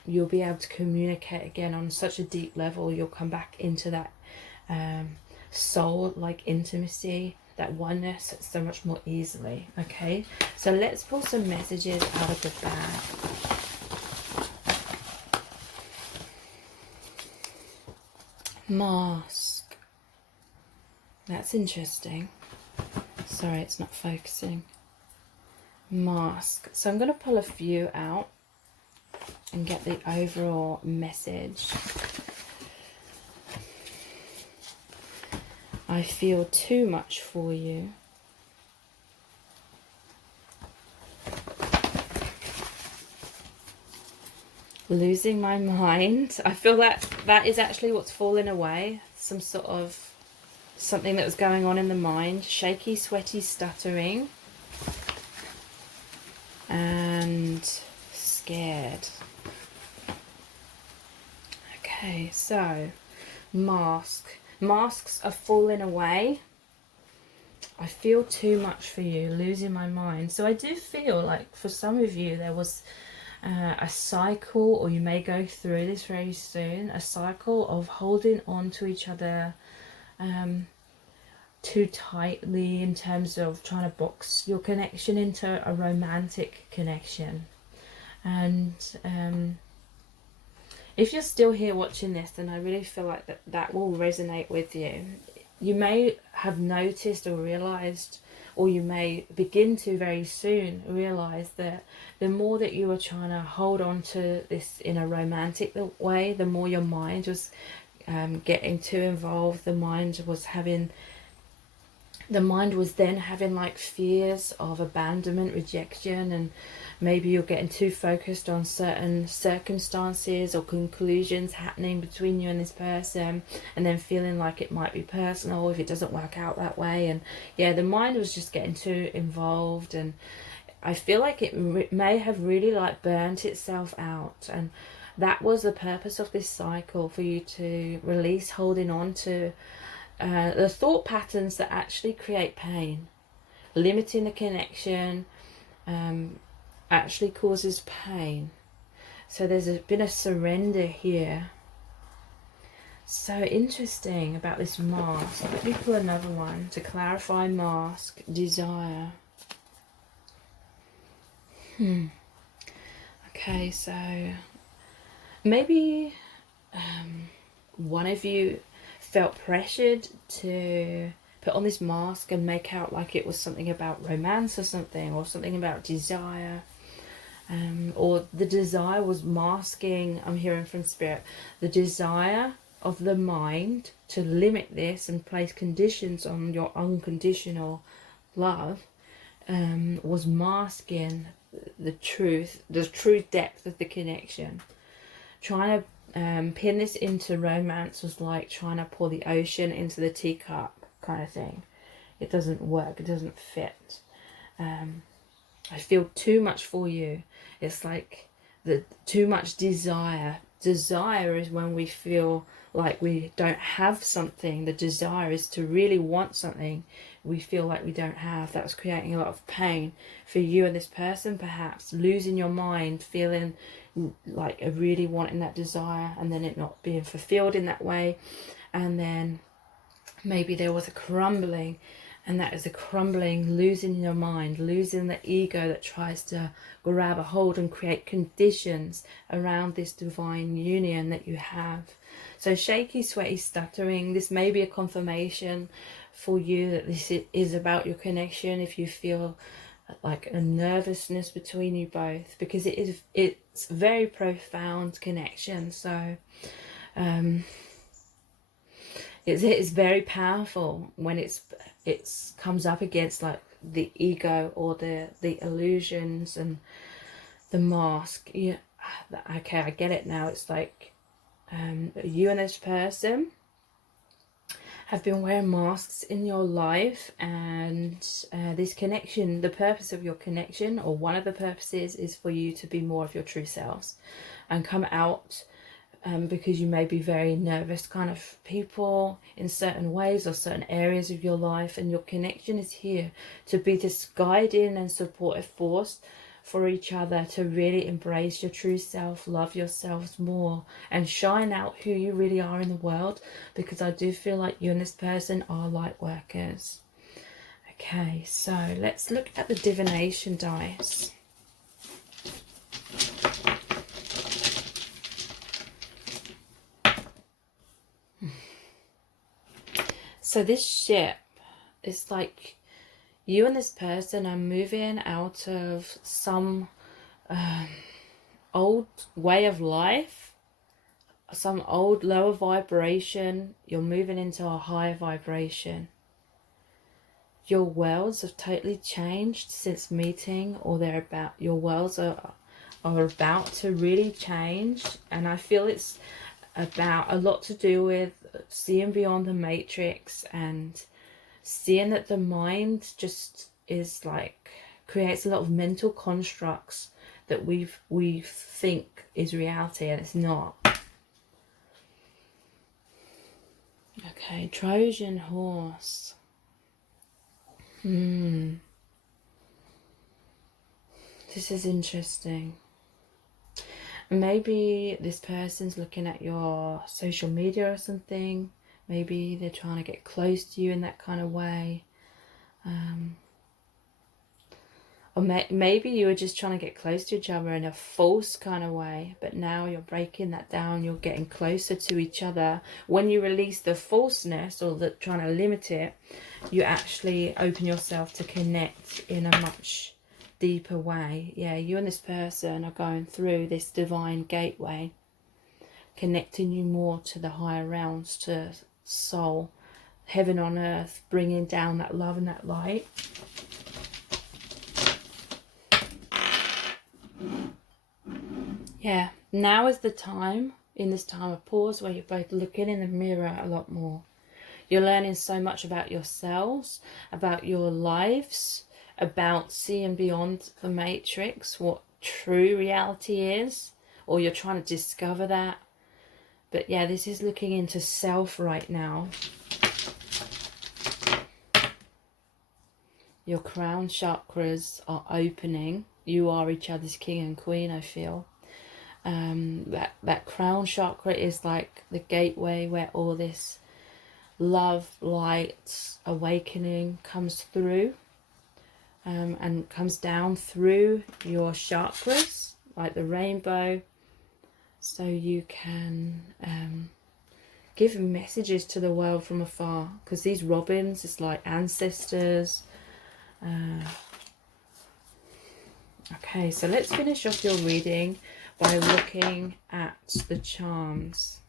you'll be able to communicate again on such a deep level. You'll come back into that soul like intimacy, that oneness, so much more easily. Okay, so let's pull some messages out of the bag. Mask. That's interesting. Sorry, it's not focusing. Mask. So I'm going to pull a few out and get the overall message. I feel too much for you. Losing my mind. I feel that is actually what's fallen away. Some sort of something that was going on in the mind. Shaky, sweaty, stuttering. and scared. Okay, so masks are falling away. I feel too much for you, losing my mind. So I do feel like for some of you there was a cycle, or you may go through this very soon, a cycle of holding on to each other too tightly, in terms of trying to box your connection into a romantic connection. And if you're still here watching this, then I really feel like that will resonate with you. You may have noticed or realized, or you may begin to very soon realize, that the more that you are trying to hold on to this in a romantic way, the more your mind was getting too involved. The mind was then having like fears of abandonment, rejection, and maybe you're getting too focused on certain circumstances or conclusions happening between you and this person, and then feeling like it might be personal if it doesn't work out that way. And yeah, the mind was just getting too involved, and I feel like it may have really like burnt itself out. And that was the purpose of this cycle, for you to release holding on to the thought patterns that actually create pain. Limiting the connection actually causes pain. So there's been a surrender here. So interesting about this mask. Let me pull another one to clarify mask. Desire. Okay, so maybe one of you felt pressured to put on this mask and make out like it was something about romance or something about desire, or the desire was masking, I'm hearing from spirit, the desire of the mind to limit this and place conditions on your unconditional love, was masking the true depth of the connection. Trying to pin this into romance was like trying to pour the ocean into the teacup kind of thing. It doesn't work, it doesn't fit. I feel too much for you. It's like too much desire. Desire is when we feel like we don't have something. The desire is to really want something we feel like we don't have. That's creating a lot of pain for you and this person, perhaps losing your mind, feeling like really wanting that desire and then it not being fulfilled in that way. And then maybe there was a crumbling, and that is a crumbling, losing your mind, losing the ego that tries to grab a hold and create conditions around this divine union that you have. So shaky, sweaty, stuttering. This may be a confirmation for you that this is about your connection. If you feel like a nervousness between you both, because it's very profound connection. So it's very powerful when it comes up against like the ego or the illusions and the mask. Yeah, okay, I get it now. It's like you and this person have been wearing masks in your life, and this connection, the purpose of your connection, or one of the purposes, is for you to be more of your true selves and come out, because you may be very nervous kind of people in certain ways or certain areas of your life, and your connection is here to be this guiding and supportive force for each other, to really embrace your true self, love yourselves more, and shine out who you really are in the world, because I do feel like you and this person are light workers. Okay, so let's look at the divination dice. So this ship is like you and this person are moving out of some old way of life, some old lower vibration. You're moving into a higher vibration. Your worlds have totally changed since meeting, or your worlds are about to really change, and I feel it's about a lot to do with seeing beyond the matrix and seeing that the mind just is like creates a lot of mental constructs that we think is reality, and it's not. Okay, Trojan horse. This is interesting. Maybe this person's looking at your social media or something. Maybe they're trying to get close to you in that kind of way. Or maybe you were just trying to get close to each other in a false kind of way, but now you're breaking that down, you're getting closer to each other. When you release the falseness or the trying to limit it, you actually open yourself to connect in a much deeper way. Yeah, you and this person are going through this divine gateway, connecting you more to the higher realms, to soul, heaven on earth, bringing down that love and that light. Yeah, now is the time, in this time of pause, where you're both looking in the mirror a lot more. You're learning so much about yourselves, about your lives, about seeing beyond the matrix, what true reality is, or you're trying to discover that. But yeah, this is looking into self right now. Your crown chakras are opening. You are each other's king and queen, I feel. That crown chakra is like the gateway where all this love, light, awakening comes through. And comes down through your chakras like the rainbow, so you can give messages to the world from afar, because these robins is like ancestors. Okay, so let's finish off your reading by looking at the charms.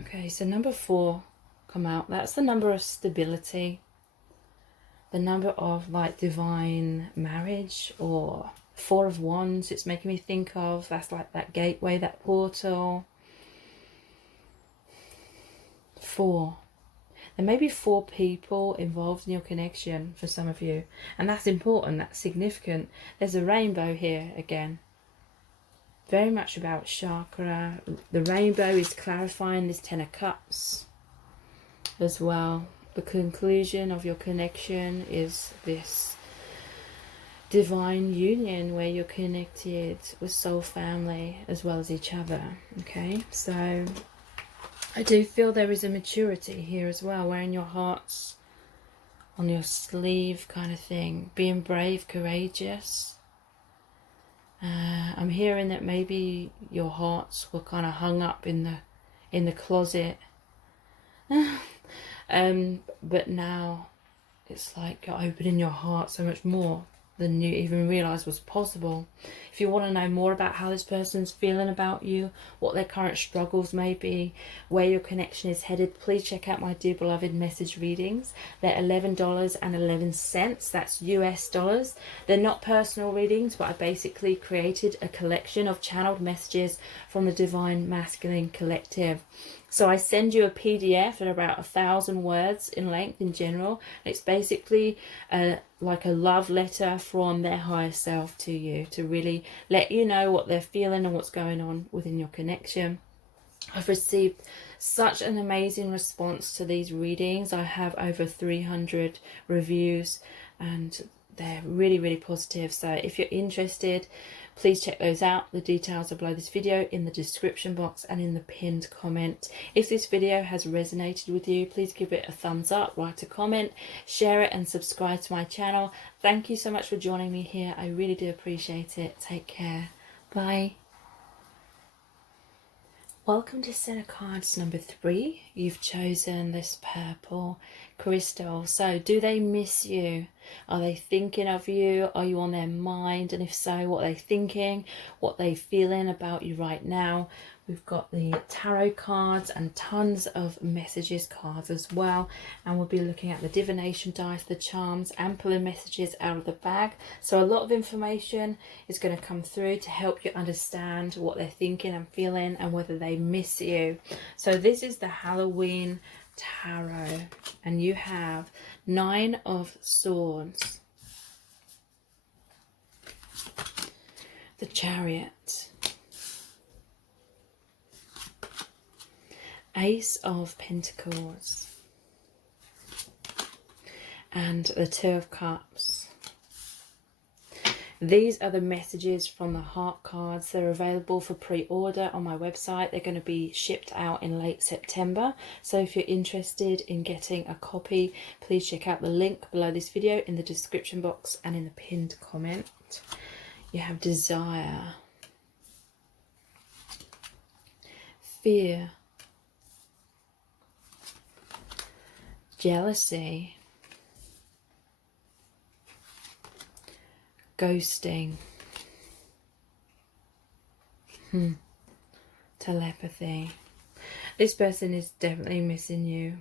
Okay, so number 4 come out. That's the number of stability, the number of like divine marriage, or 4 of Wands it's making me think of. That's like that gateway, that portal. 4. There may be 4 people involved in your connection for some of you, and that's important, that's significant. There's a rainbow here again. Very much about chakra. The rainbow is clarifying this 10 of Cups as well. The conclusion of your connection is this divine union where you're connected with soul family as well as each other. Okay, so I do feel there is a maturity here as well, wearing your hearts on your sleeve kind of thing, being brave, courageous. I'm hearing that maybe your hearts were kind of hung up in the closet, but now it's like you're opening your heart so much more than you even realised was possible. If you want to know more about how this person's feeling about you, what their current struggles may be, where your connection is headed, please check out my dear beloved message readings. They're $11.11. That's US dollars. They're not personal readings, but I basically created a collection of channeled messages from the Divine Masculine Collective. So I send you a PDF at about 1,000 words in length in general. It's basically like a love letter from their higher self to you, to really let you know what they're feeling and what's going on within your connection. I've received such an amazing response to these readings. I have over 300 reviews and they're really, really positive. So if you're interested, please check those out. The details are below this video in the description box and in the pinned comment. If this video has resonated with you, please give it a thumbs up, write a comment, share it and subscribe to my channel. Thank you so much for joining me here. I really do appreciate it. Take care. Bye. Welcome to set of cards number 3. You've chosen this purple crystal. So do they miss you? Are they thinking of you? Are you on their mind? And if so, what are they thinking? What are they feeling about you right now? We've got the tarot cards and tons of messages cards as well. And we'll be looking at the divination dice, the charms, and pulling messages out of the bag. So a lot of information is going to come through to help you understand what they're thinking and feeling and whether they miss you. So this is the Halloween Tarot. And you have 9 of Swords, the Chariot, Ace of Pentacles, and the Two of Cups. These are the messages from the heart cards. They're available for pre-order on my website. They're going to be shipped out in late September. So if you're interested in getting a copy, please check out the link below this video in the description box and in the pinned comment. You have desire, fear, jealousy, ghosting, telepathy. This person is definitely missing you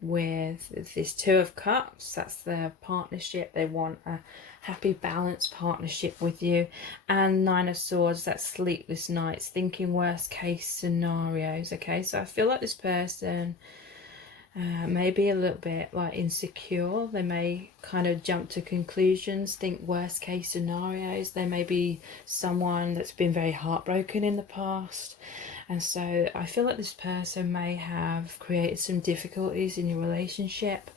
with this Two of Cups. That's their partnership. They want a happy, balanced partnership with you. And Nine of Swords, that's sleepless nights, thinking worst case scenarios. Okay, so I feel like this person may be a little bit like insecure. They may kind of jump to conclusions, think worst case scenarios. They may be someone that's been very heartbroken in the past, and so I feel like this person may have created some difficulties in your relationship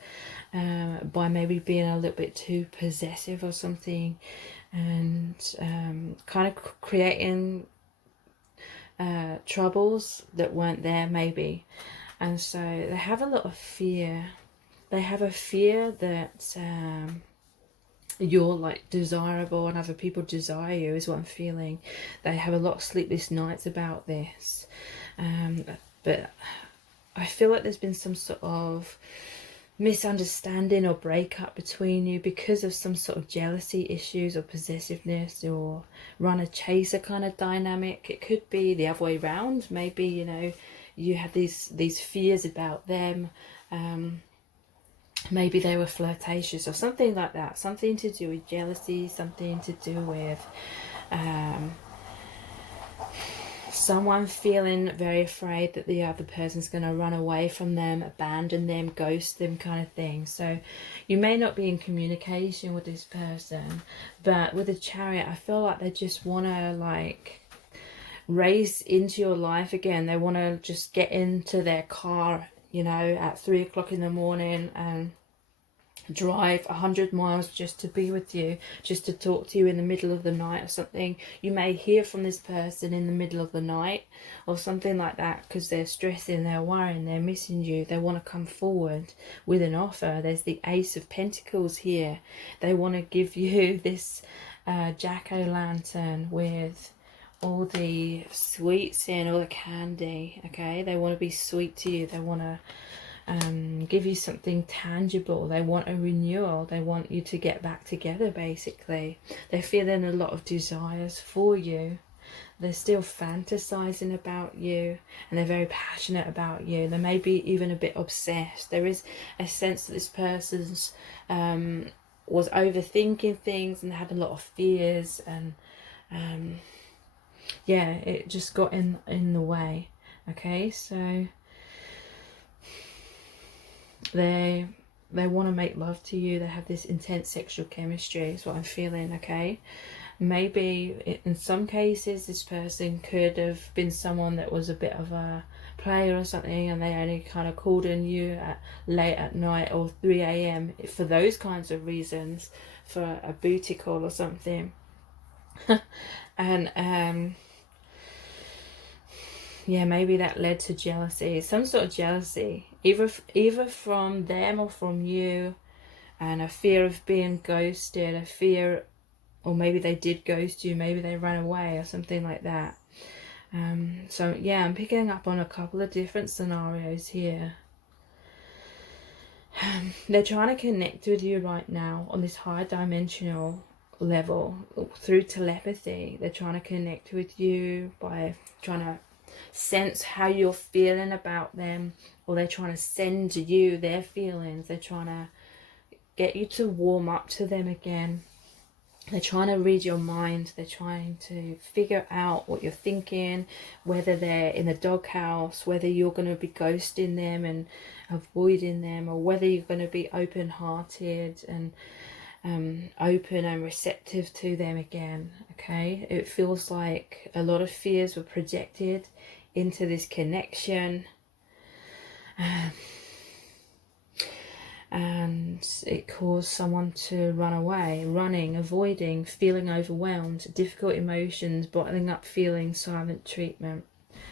by maybe being a little bit too possessive or something, and kind of creating troubles that weren't there maybe. And so they have a lot of fear. They have a fear that you're like desirable and other people desire you, is what I'm feeling. They have a lot of sleepless nights about this. But I feel like there's been some sort of misunderstanding or breakup between you because of some sort of jealousy issues or possessiveness or runner chaser kind of dynamic. It could be the other way around. Maybe, you know, you have these fears about them. Maybe they were flirtatious or something like that. Something to do with jealousy, something to do with someone feeling very afraid that the other person's going to run away from them, abandon them, ghost them kind of thing. So you may not be in communication with this person, but with the Chariot, I feel like they just want to like race into your life again. They want to just get into their car, you know, at 3 o'clock in the morning and drive 100 miles just to be with you, just to talk to you in the middle of the night or something. You may hear from this person in the middle of the night or something like that because they're stressing, they're worrying, they're missing you. They want to come forward with an offer. There's the Ace of Pentacles here. They want to give you this jack-o'-lantern with all the sweets in, all the candy. Okay, they want to be sweet to you. They want to give you something tangible. They want a renewal. They want you to get back together, basically. They're feeling a lot of desires for you. They're still fantasizing about you, and they're very passionate about you. They may be even a bit obsessed. There is a sense that this person's was overthinking things and had a lot of fears, and yeah, it just got in the way. Okay, so they want to make love to you. They have this intense sexual chemistry is what I'm feeling. Okay, maybe in some cases this person could have been someone that was a bit of a player or something, and they only kind of called in you at late at night or 3 a.m. for those kinds of reasons, for a booty call or something. And yeah, maybe that led to jealousy, some sort of jealousy, either from them or from you, and a fear of being ghosted, a fear, or maybe they did ghost you, maybe they ran away or something like that. So yeah, I'm picking up on a couple of different scenarios here. They're trying to connect with you right now on this high dimensional level through telepathy. They're trying to connect with you by trying to sense how you're feeling about them, or they're trying to send you their feelings. They're trying to get you to warm up to them again. They're trying to read your mind. They're trying to figure out what you're thinking, whether they're in the doghouse, whether you're going to be ghosting them and avoiding them, or whether you're going to be open-hearted and open and receptive to them again. Okay, it feels like a lot of fears were projected into this connection, and it caused someone to run away, running, avoiding, feeling overwhelmed, difficult emotions, bottling up feelings, silent treatment.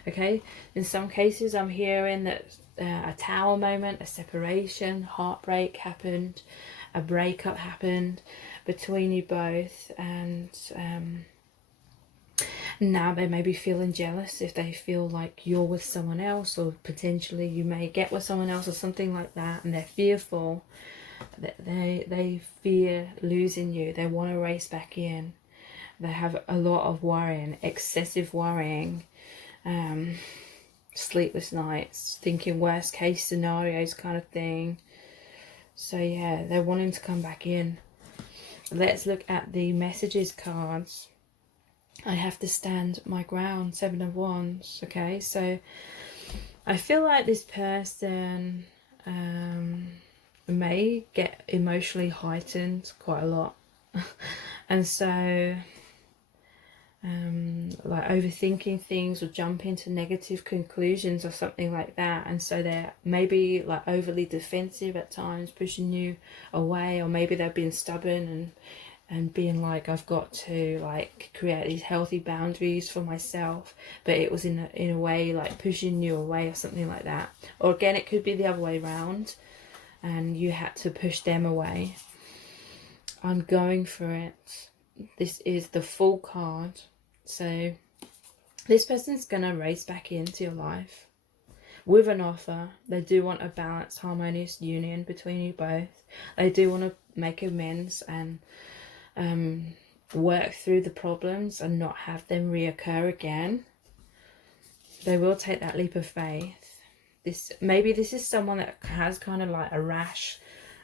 Okay, in some cases I'm hearing that a tower moment, a separation, heartbreak happened, a breakup happened between you both, and now they may be feeling jealous if they feel like you're with someone else, or potentially you may get with someone else or something like that, and they're fearful. They fear losing you. They want to race back in. They have a lot of worrying, excessive worrying, sleepless nights, thinking worst case scenarios kind of thing. So yeah, they're wanting to come back in. Let's look at the messages cards. I have to stand my ground, 7 of Wands. Okay, so I feel like this person may get emotionally heightened quite a lot. And so like overthinking things, or jump into negative conclusions or something like that, and so they're maybe like overly defensive at times, pushing you away, or maybe they're being stubborn and being like, I've got to like create these healthy boundaries for myself, but it was in a way like pushing you away or something like that. Or again, it could be the other way around and you had to push them away. I'm going for it. This is the Fool card. So this person's gonna race back into your life with an offer. They do want a balanced, harmonious union between you both. They do want to make amends and work through the problems and not have them reoccur again. They will take that leap of faith. Maybe this is someone that has kind of like a rash,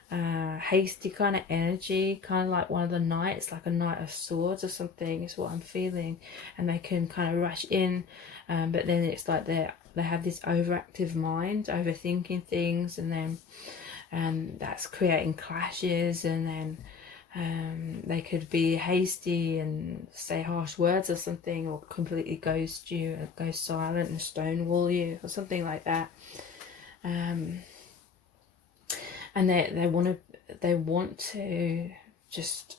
hasty kind of energy, kind of like one of the knights, like a Knight of Swords or something is what I'm feeling, and they can kind of rush in, but then it's like they have this overactive mind, overthinking things, and then that's creating clashes, and then they could be hasty and say harsh words or something, or completely ghost you, or go silent and stonewall you or something like that. And they want to just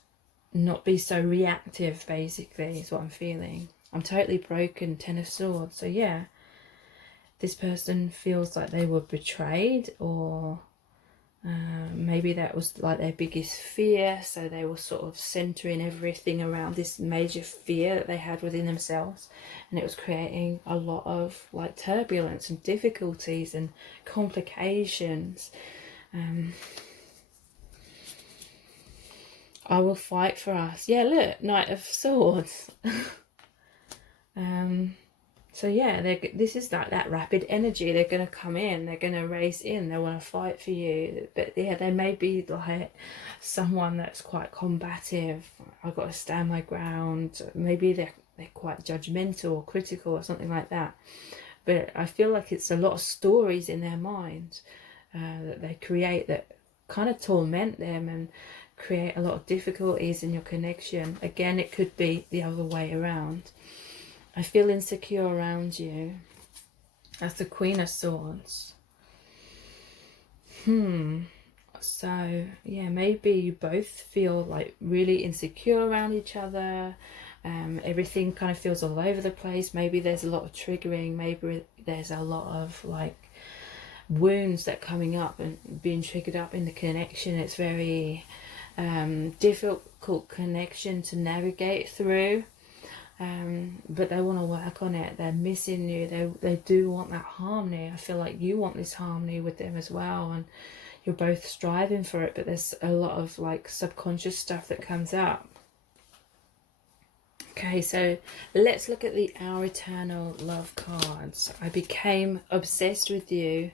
not be so reactive, basically, is what I'm feeling. I'm totally broken, 10 of Swords. So yeah, this person feels like they were betrayed, or maybe that was like their biggest fear, so they were sort of centering everything around this major fear that they had within themselves, and it was creating a lot of like turbulence and difficulties and complications. I will fight for us. Yeah, look, Knight of Swords. So yeah, this is like that rapid energy. They're going to come in, they're going to race in, they want to fight for you. But yeah, they may be like someone that's quite combative. I've got to stand my ground. Maybe they're quite judgmental or critical or something like that. But I feel like it's a lot of stories in their mind that they create that kind of torment them and create a lot of difficulties in your connection. Again, it could be the other way around. I feel insecure around you. That's the Queen of Swords. So yeah, maybe you both feel like really insecure around each other. Everything kind of feels all over the place. Maybe there's a lot of triggering. Maybe there's a lot of like wounds that are coming up and being triggered up in the connection. It's very difficult connection to navigate through. But they want to work on it. They're missing you. They do want that harmony. I feel like you want this harmony with them as well, and you're both striving for it, but there's a lot of like subconscious stuff that comes up. Okay, so let's look at our eternal love cards. I became obsessed with you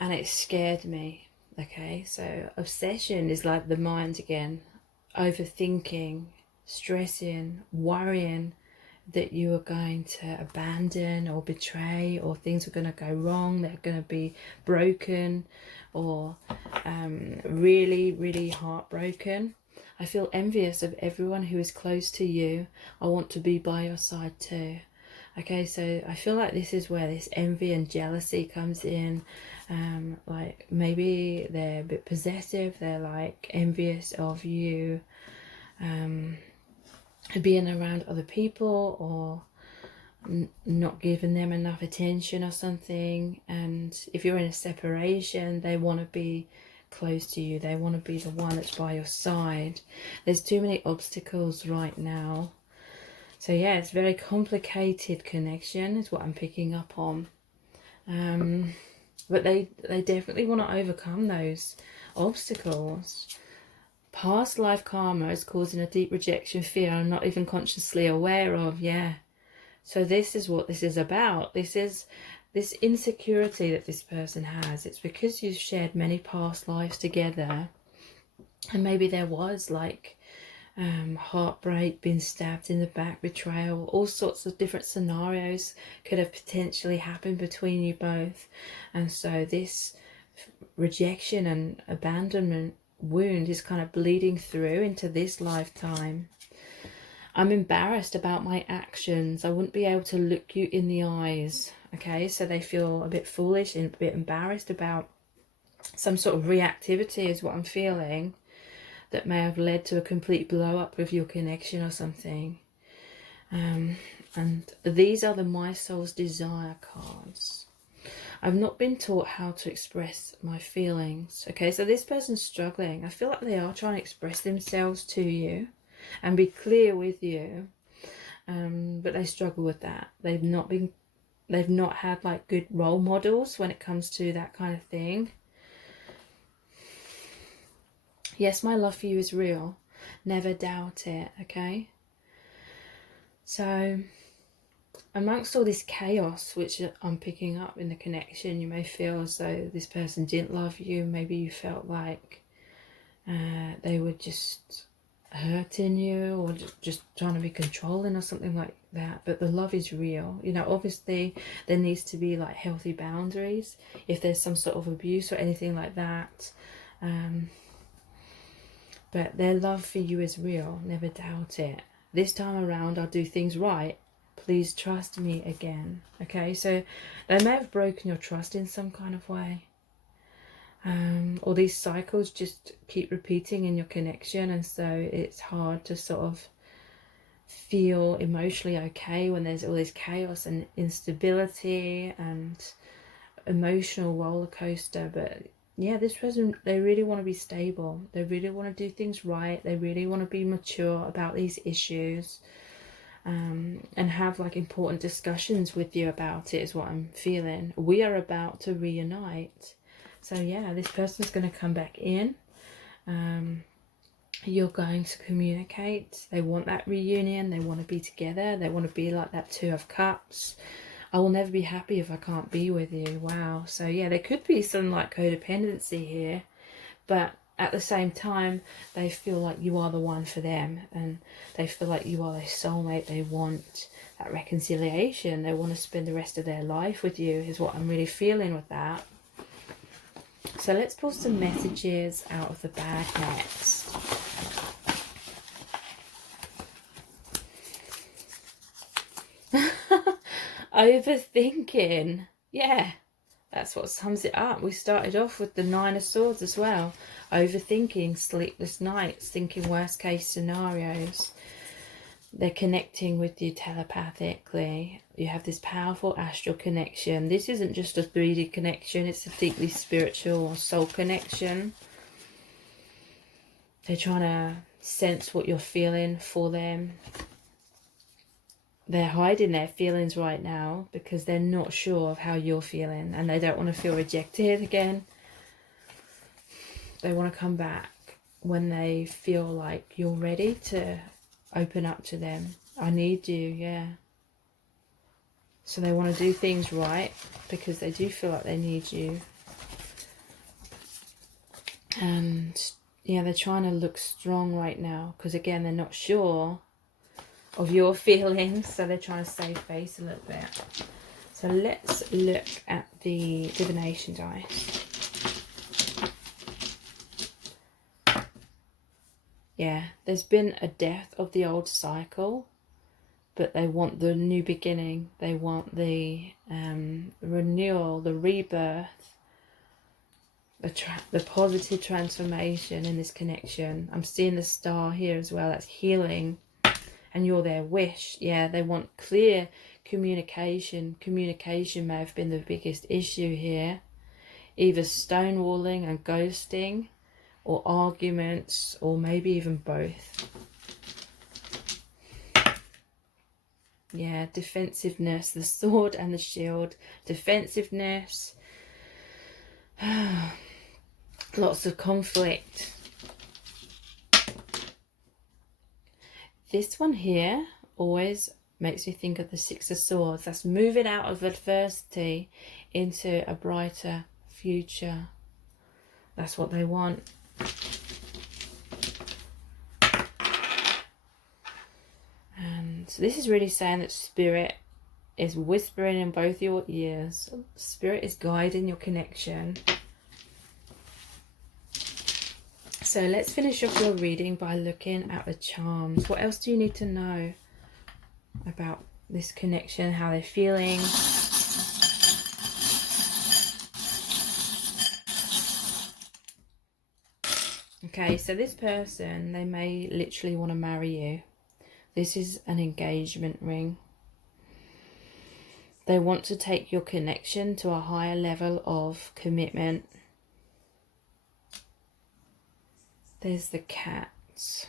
and it scared me. Okay, so obsession is like the mind again, overthinking, stressing, worrying that you are going to abandon or betray, or things are going to go wrong, they're going to be broken, or really, really heartbroken. I feel envious of everyone who is close to you. I want to be by your side too. Okay, so I feel like this is where this envy and jealousy comes in. Like maybe they're a bit possessive, they're like envious of you being around other people, or not giving them enough attention or something. And if you're in a separation, they want to be close to you, they want to be the one that's by your side. There's too many obstacles right now. So yeah, it's very complicated connection is what I'm picking up on. But they definitely want to overcome those obstacles. Past life karma is causing a deep rejection fear I'm not even consciously aware of. Yeah, so this is what this is about. This is this insecurity that this person has. It's because you've shared many past lives together, and maybe there was like heartbreak, being stabbed in the back, betrayal, all sorts of different scenarios could have potentially happened between you both. And so this rejection and abandonment wound is kind of bleeding through into this lifetime. I'm embarrassed about my actions. I wouldn't be able to look you in the eyes. Okay, so they feel a bit foolish and a bit embarrassed about some sort of reactivity is what I'm feeling, that may have led to a complete blow up with your connection or something. And these are the My Soul's Desire cards. I've not been taught how to express my feelings. Okay, so this person's struggling. I feel like they are trying to express themselves to you and be clear with you, but they struggle with that. They've not had like good role models when it comes to that kind of thing. Yes, my love for you is real. Never doubt it, okay? So amongst all this chaos which I'm picking up in the connection, you may feel as though this person didn't love you. Maybe you felt like they were just hurting you, or just trying to be controlling or something like that. But the love is real. You know, obviously there needs to be like healthy boundaries if there's some sort of abuse or anything like that. But their love for you is real. Never doubt it. This time around I'll do things right. Please trust me again. Okay, so they may have broken your trust in some kind of way. Or these cycles just keep repeating in your connection, and so it's hard to sort of feel emotionally okay when there's all this chaos and instability and emotional roller coaster. But yeah, this person, they really want to be stable. They really want to do things right. They really want to be mature about these issues, and have like important discussions with you about it is what I'm feeling. We are about to reunite. So yeah, this person's going to come back in. You're going to communicate. They want that reunion. They want to be together. They want to be like that Two of Cups. I will never be happy if I can't be with you. Wow. So yeah, there could be some like codependency here, but at the same time, they feel like you are the one for them, and they feel like you are their soulmate. They want that reconciliation. They want to spend the rest of their life with you is what I'm really feeling with that. So let's pull some messages out of the bag next. Overthinking. Yeah, that's what sums it up. We started off with the Nine of Swords as well. Overthinking, sleepless nights, thinking worst case scenarios. They're connecting with you telepathically. You have this powerful astral connection. This isn't just a 3D connection, it's a deeply spiritual soul connection. They're trying to sense what you're feeling for them. They're hiding their feelings right now because they're not sure of how you're feeling, and they don't want to feel rejected again. They want to come back when they feel like you're ready to open up to them. I need you, yeah. So they want to do things right because they do feel like they need you. And yeah, they're trying to look strong right now because, again, they're not sure of your feelings. So they're trying to save face a little bit. So let's look at the divination dice. Yeah, there's been a death of the old cycle, but they want the new beginning. They want the renewal, the rebirth, the positive transformation in this connection. I'm seeing the star here as well. That's healing, and you're their wish. Yeah, they want clear communication. Communication may have been the biggest issue here. Either stonewalling and ghosting, or arguments, or maybe even both. Yeah, defensiveness, the sword and the shield. Defensiveness. Lots of conflict. This one here always makes me think of the Six of Swords. That's moving out of adversity into a brighter future. That's what they want. And this is really saying that Spirit is whispering in both your ears. Spirit is guiding your connection. So let's finish off your reading by looking at the charms. What else do you need to know about this connection? How they're feeling? Okay, so this person, they may literally want to marry you. This is an engagement ring. They want to take your connection to a higher level of commitment. There's the cats.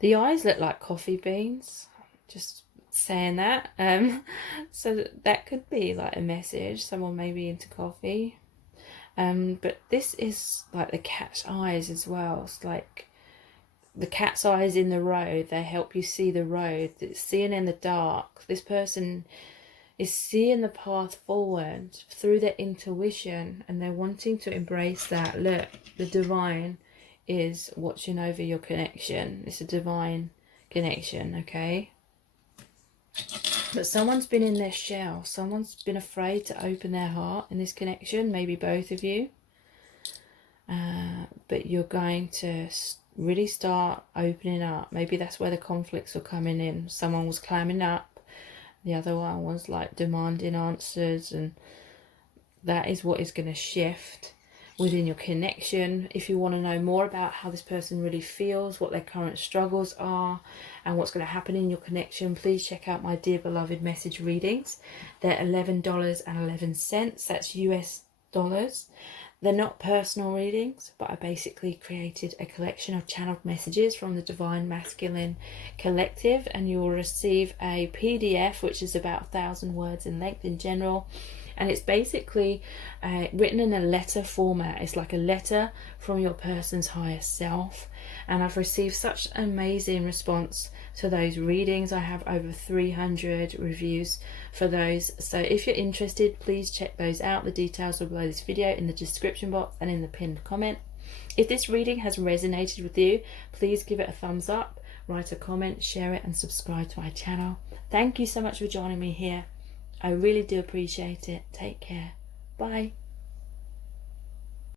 The eyes look like coffee beans. Just saying that. So that could be like a message. Someone may be into coffee. But this is like the cat's eyes as well. It's like the cat's eyes in the road. They help you see the road. It's seeing in the dark. This person is seeing the path forward through their intuition, and they're wanting to embrace that. Look, the divine is watching over your connection. It's a divine connection, okay? But someone's been in their shell. Someone's been afraid to open their heart in this connection. Maybe both of you. But you're going to really start opening up. Maybe that's where the conflicts were coming in. Someone was climbing up. The other one was like demanding answers. And that is what is going to shift within your connection. If you want to know more about how this person really feels, what their current struggles are, and what's going to happen in your connection, please check out my Dear Beloved message readings. They're $11.11. That's US dollars. They're not personal readings, but I basically created a collection of channeled messages from the Divine Masculine Collective, and you will receive a PDF, which is about 1,000 words in length in general. And it's basically written in a letter format. It's like a letter from your person's higher self. And I've received such an amazing response to those readings. I have over 300 reviews for those. So if you're interested, please check those out. The details are below this video in the description box and in the pinned comment. If this reading has resonated with you, please give it a thumbs up, write a comment, share it, and subscribe to my channel. Thank you so much for joining me here. I really do appreciate it. Take care. Bye.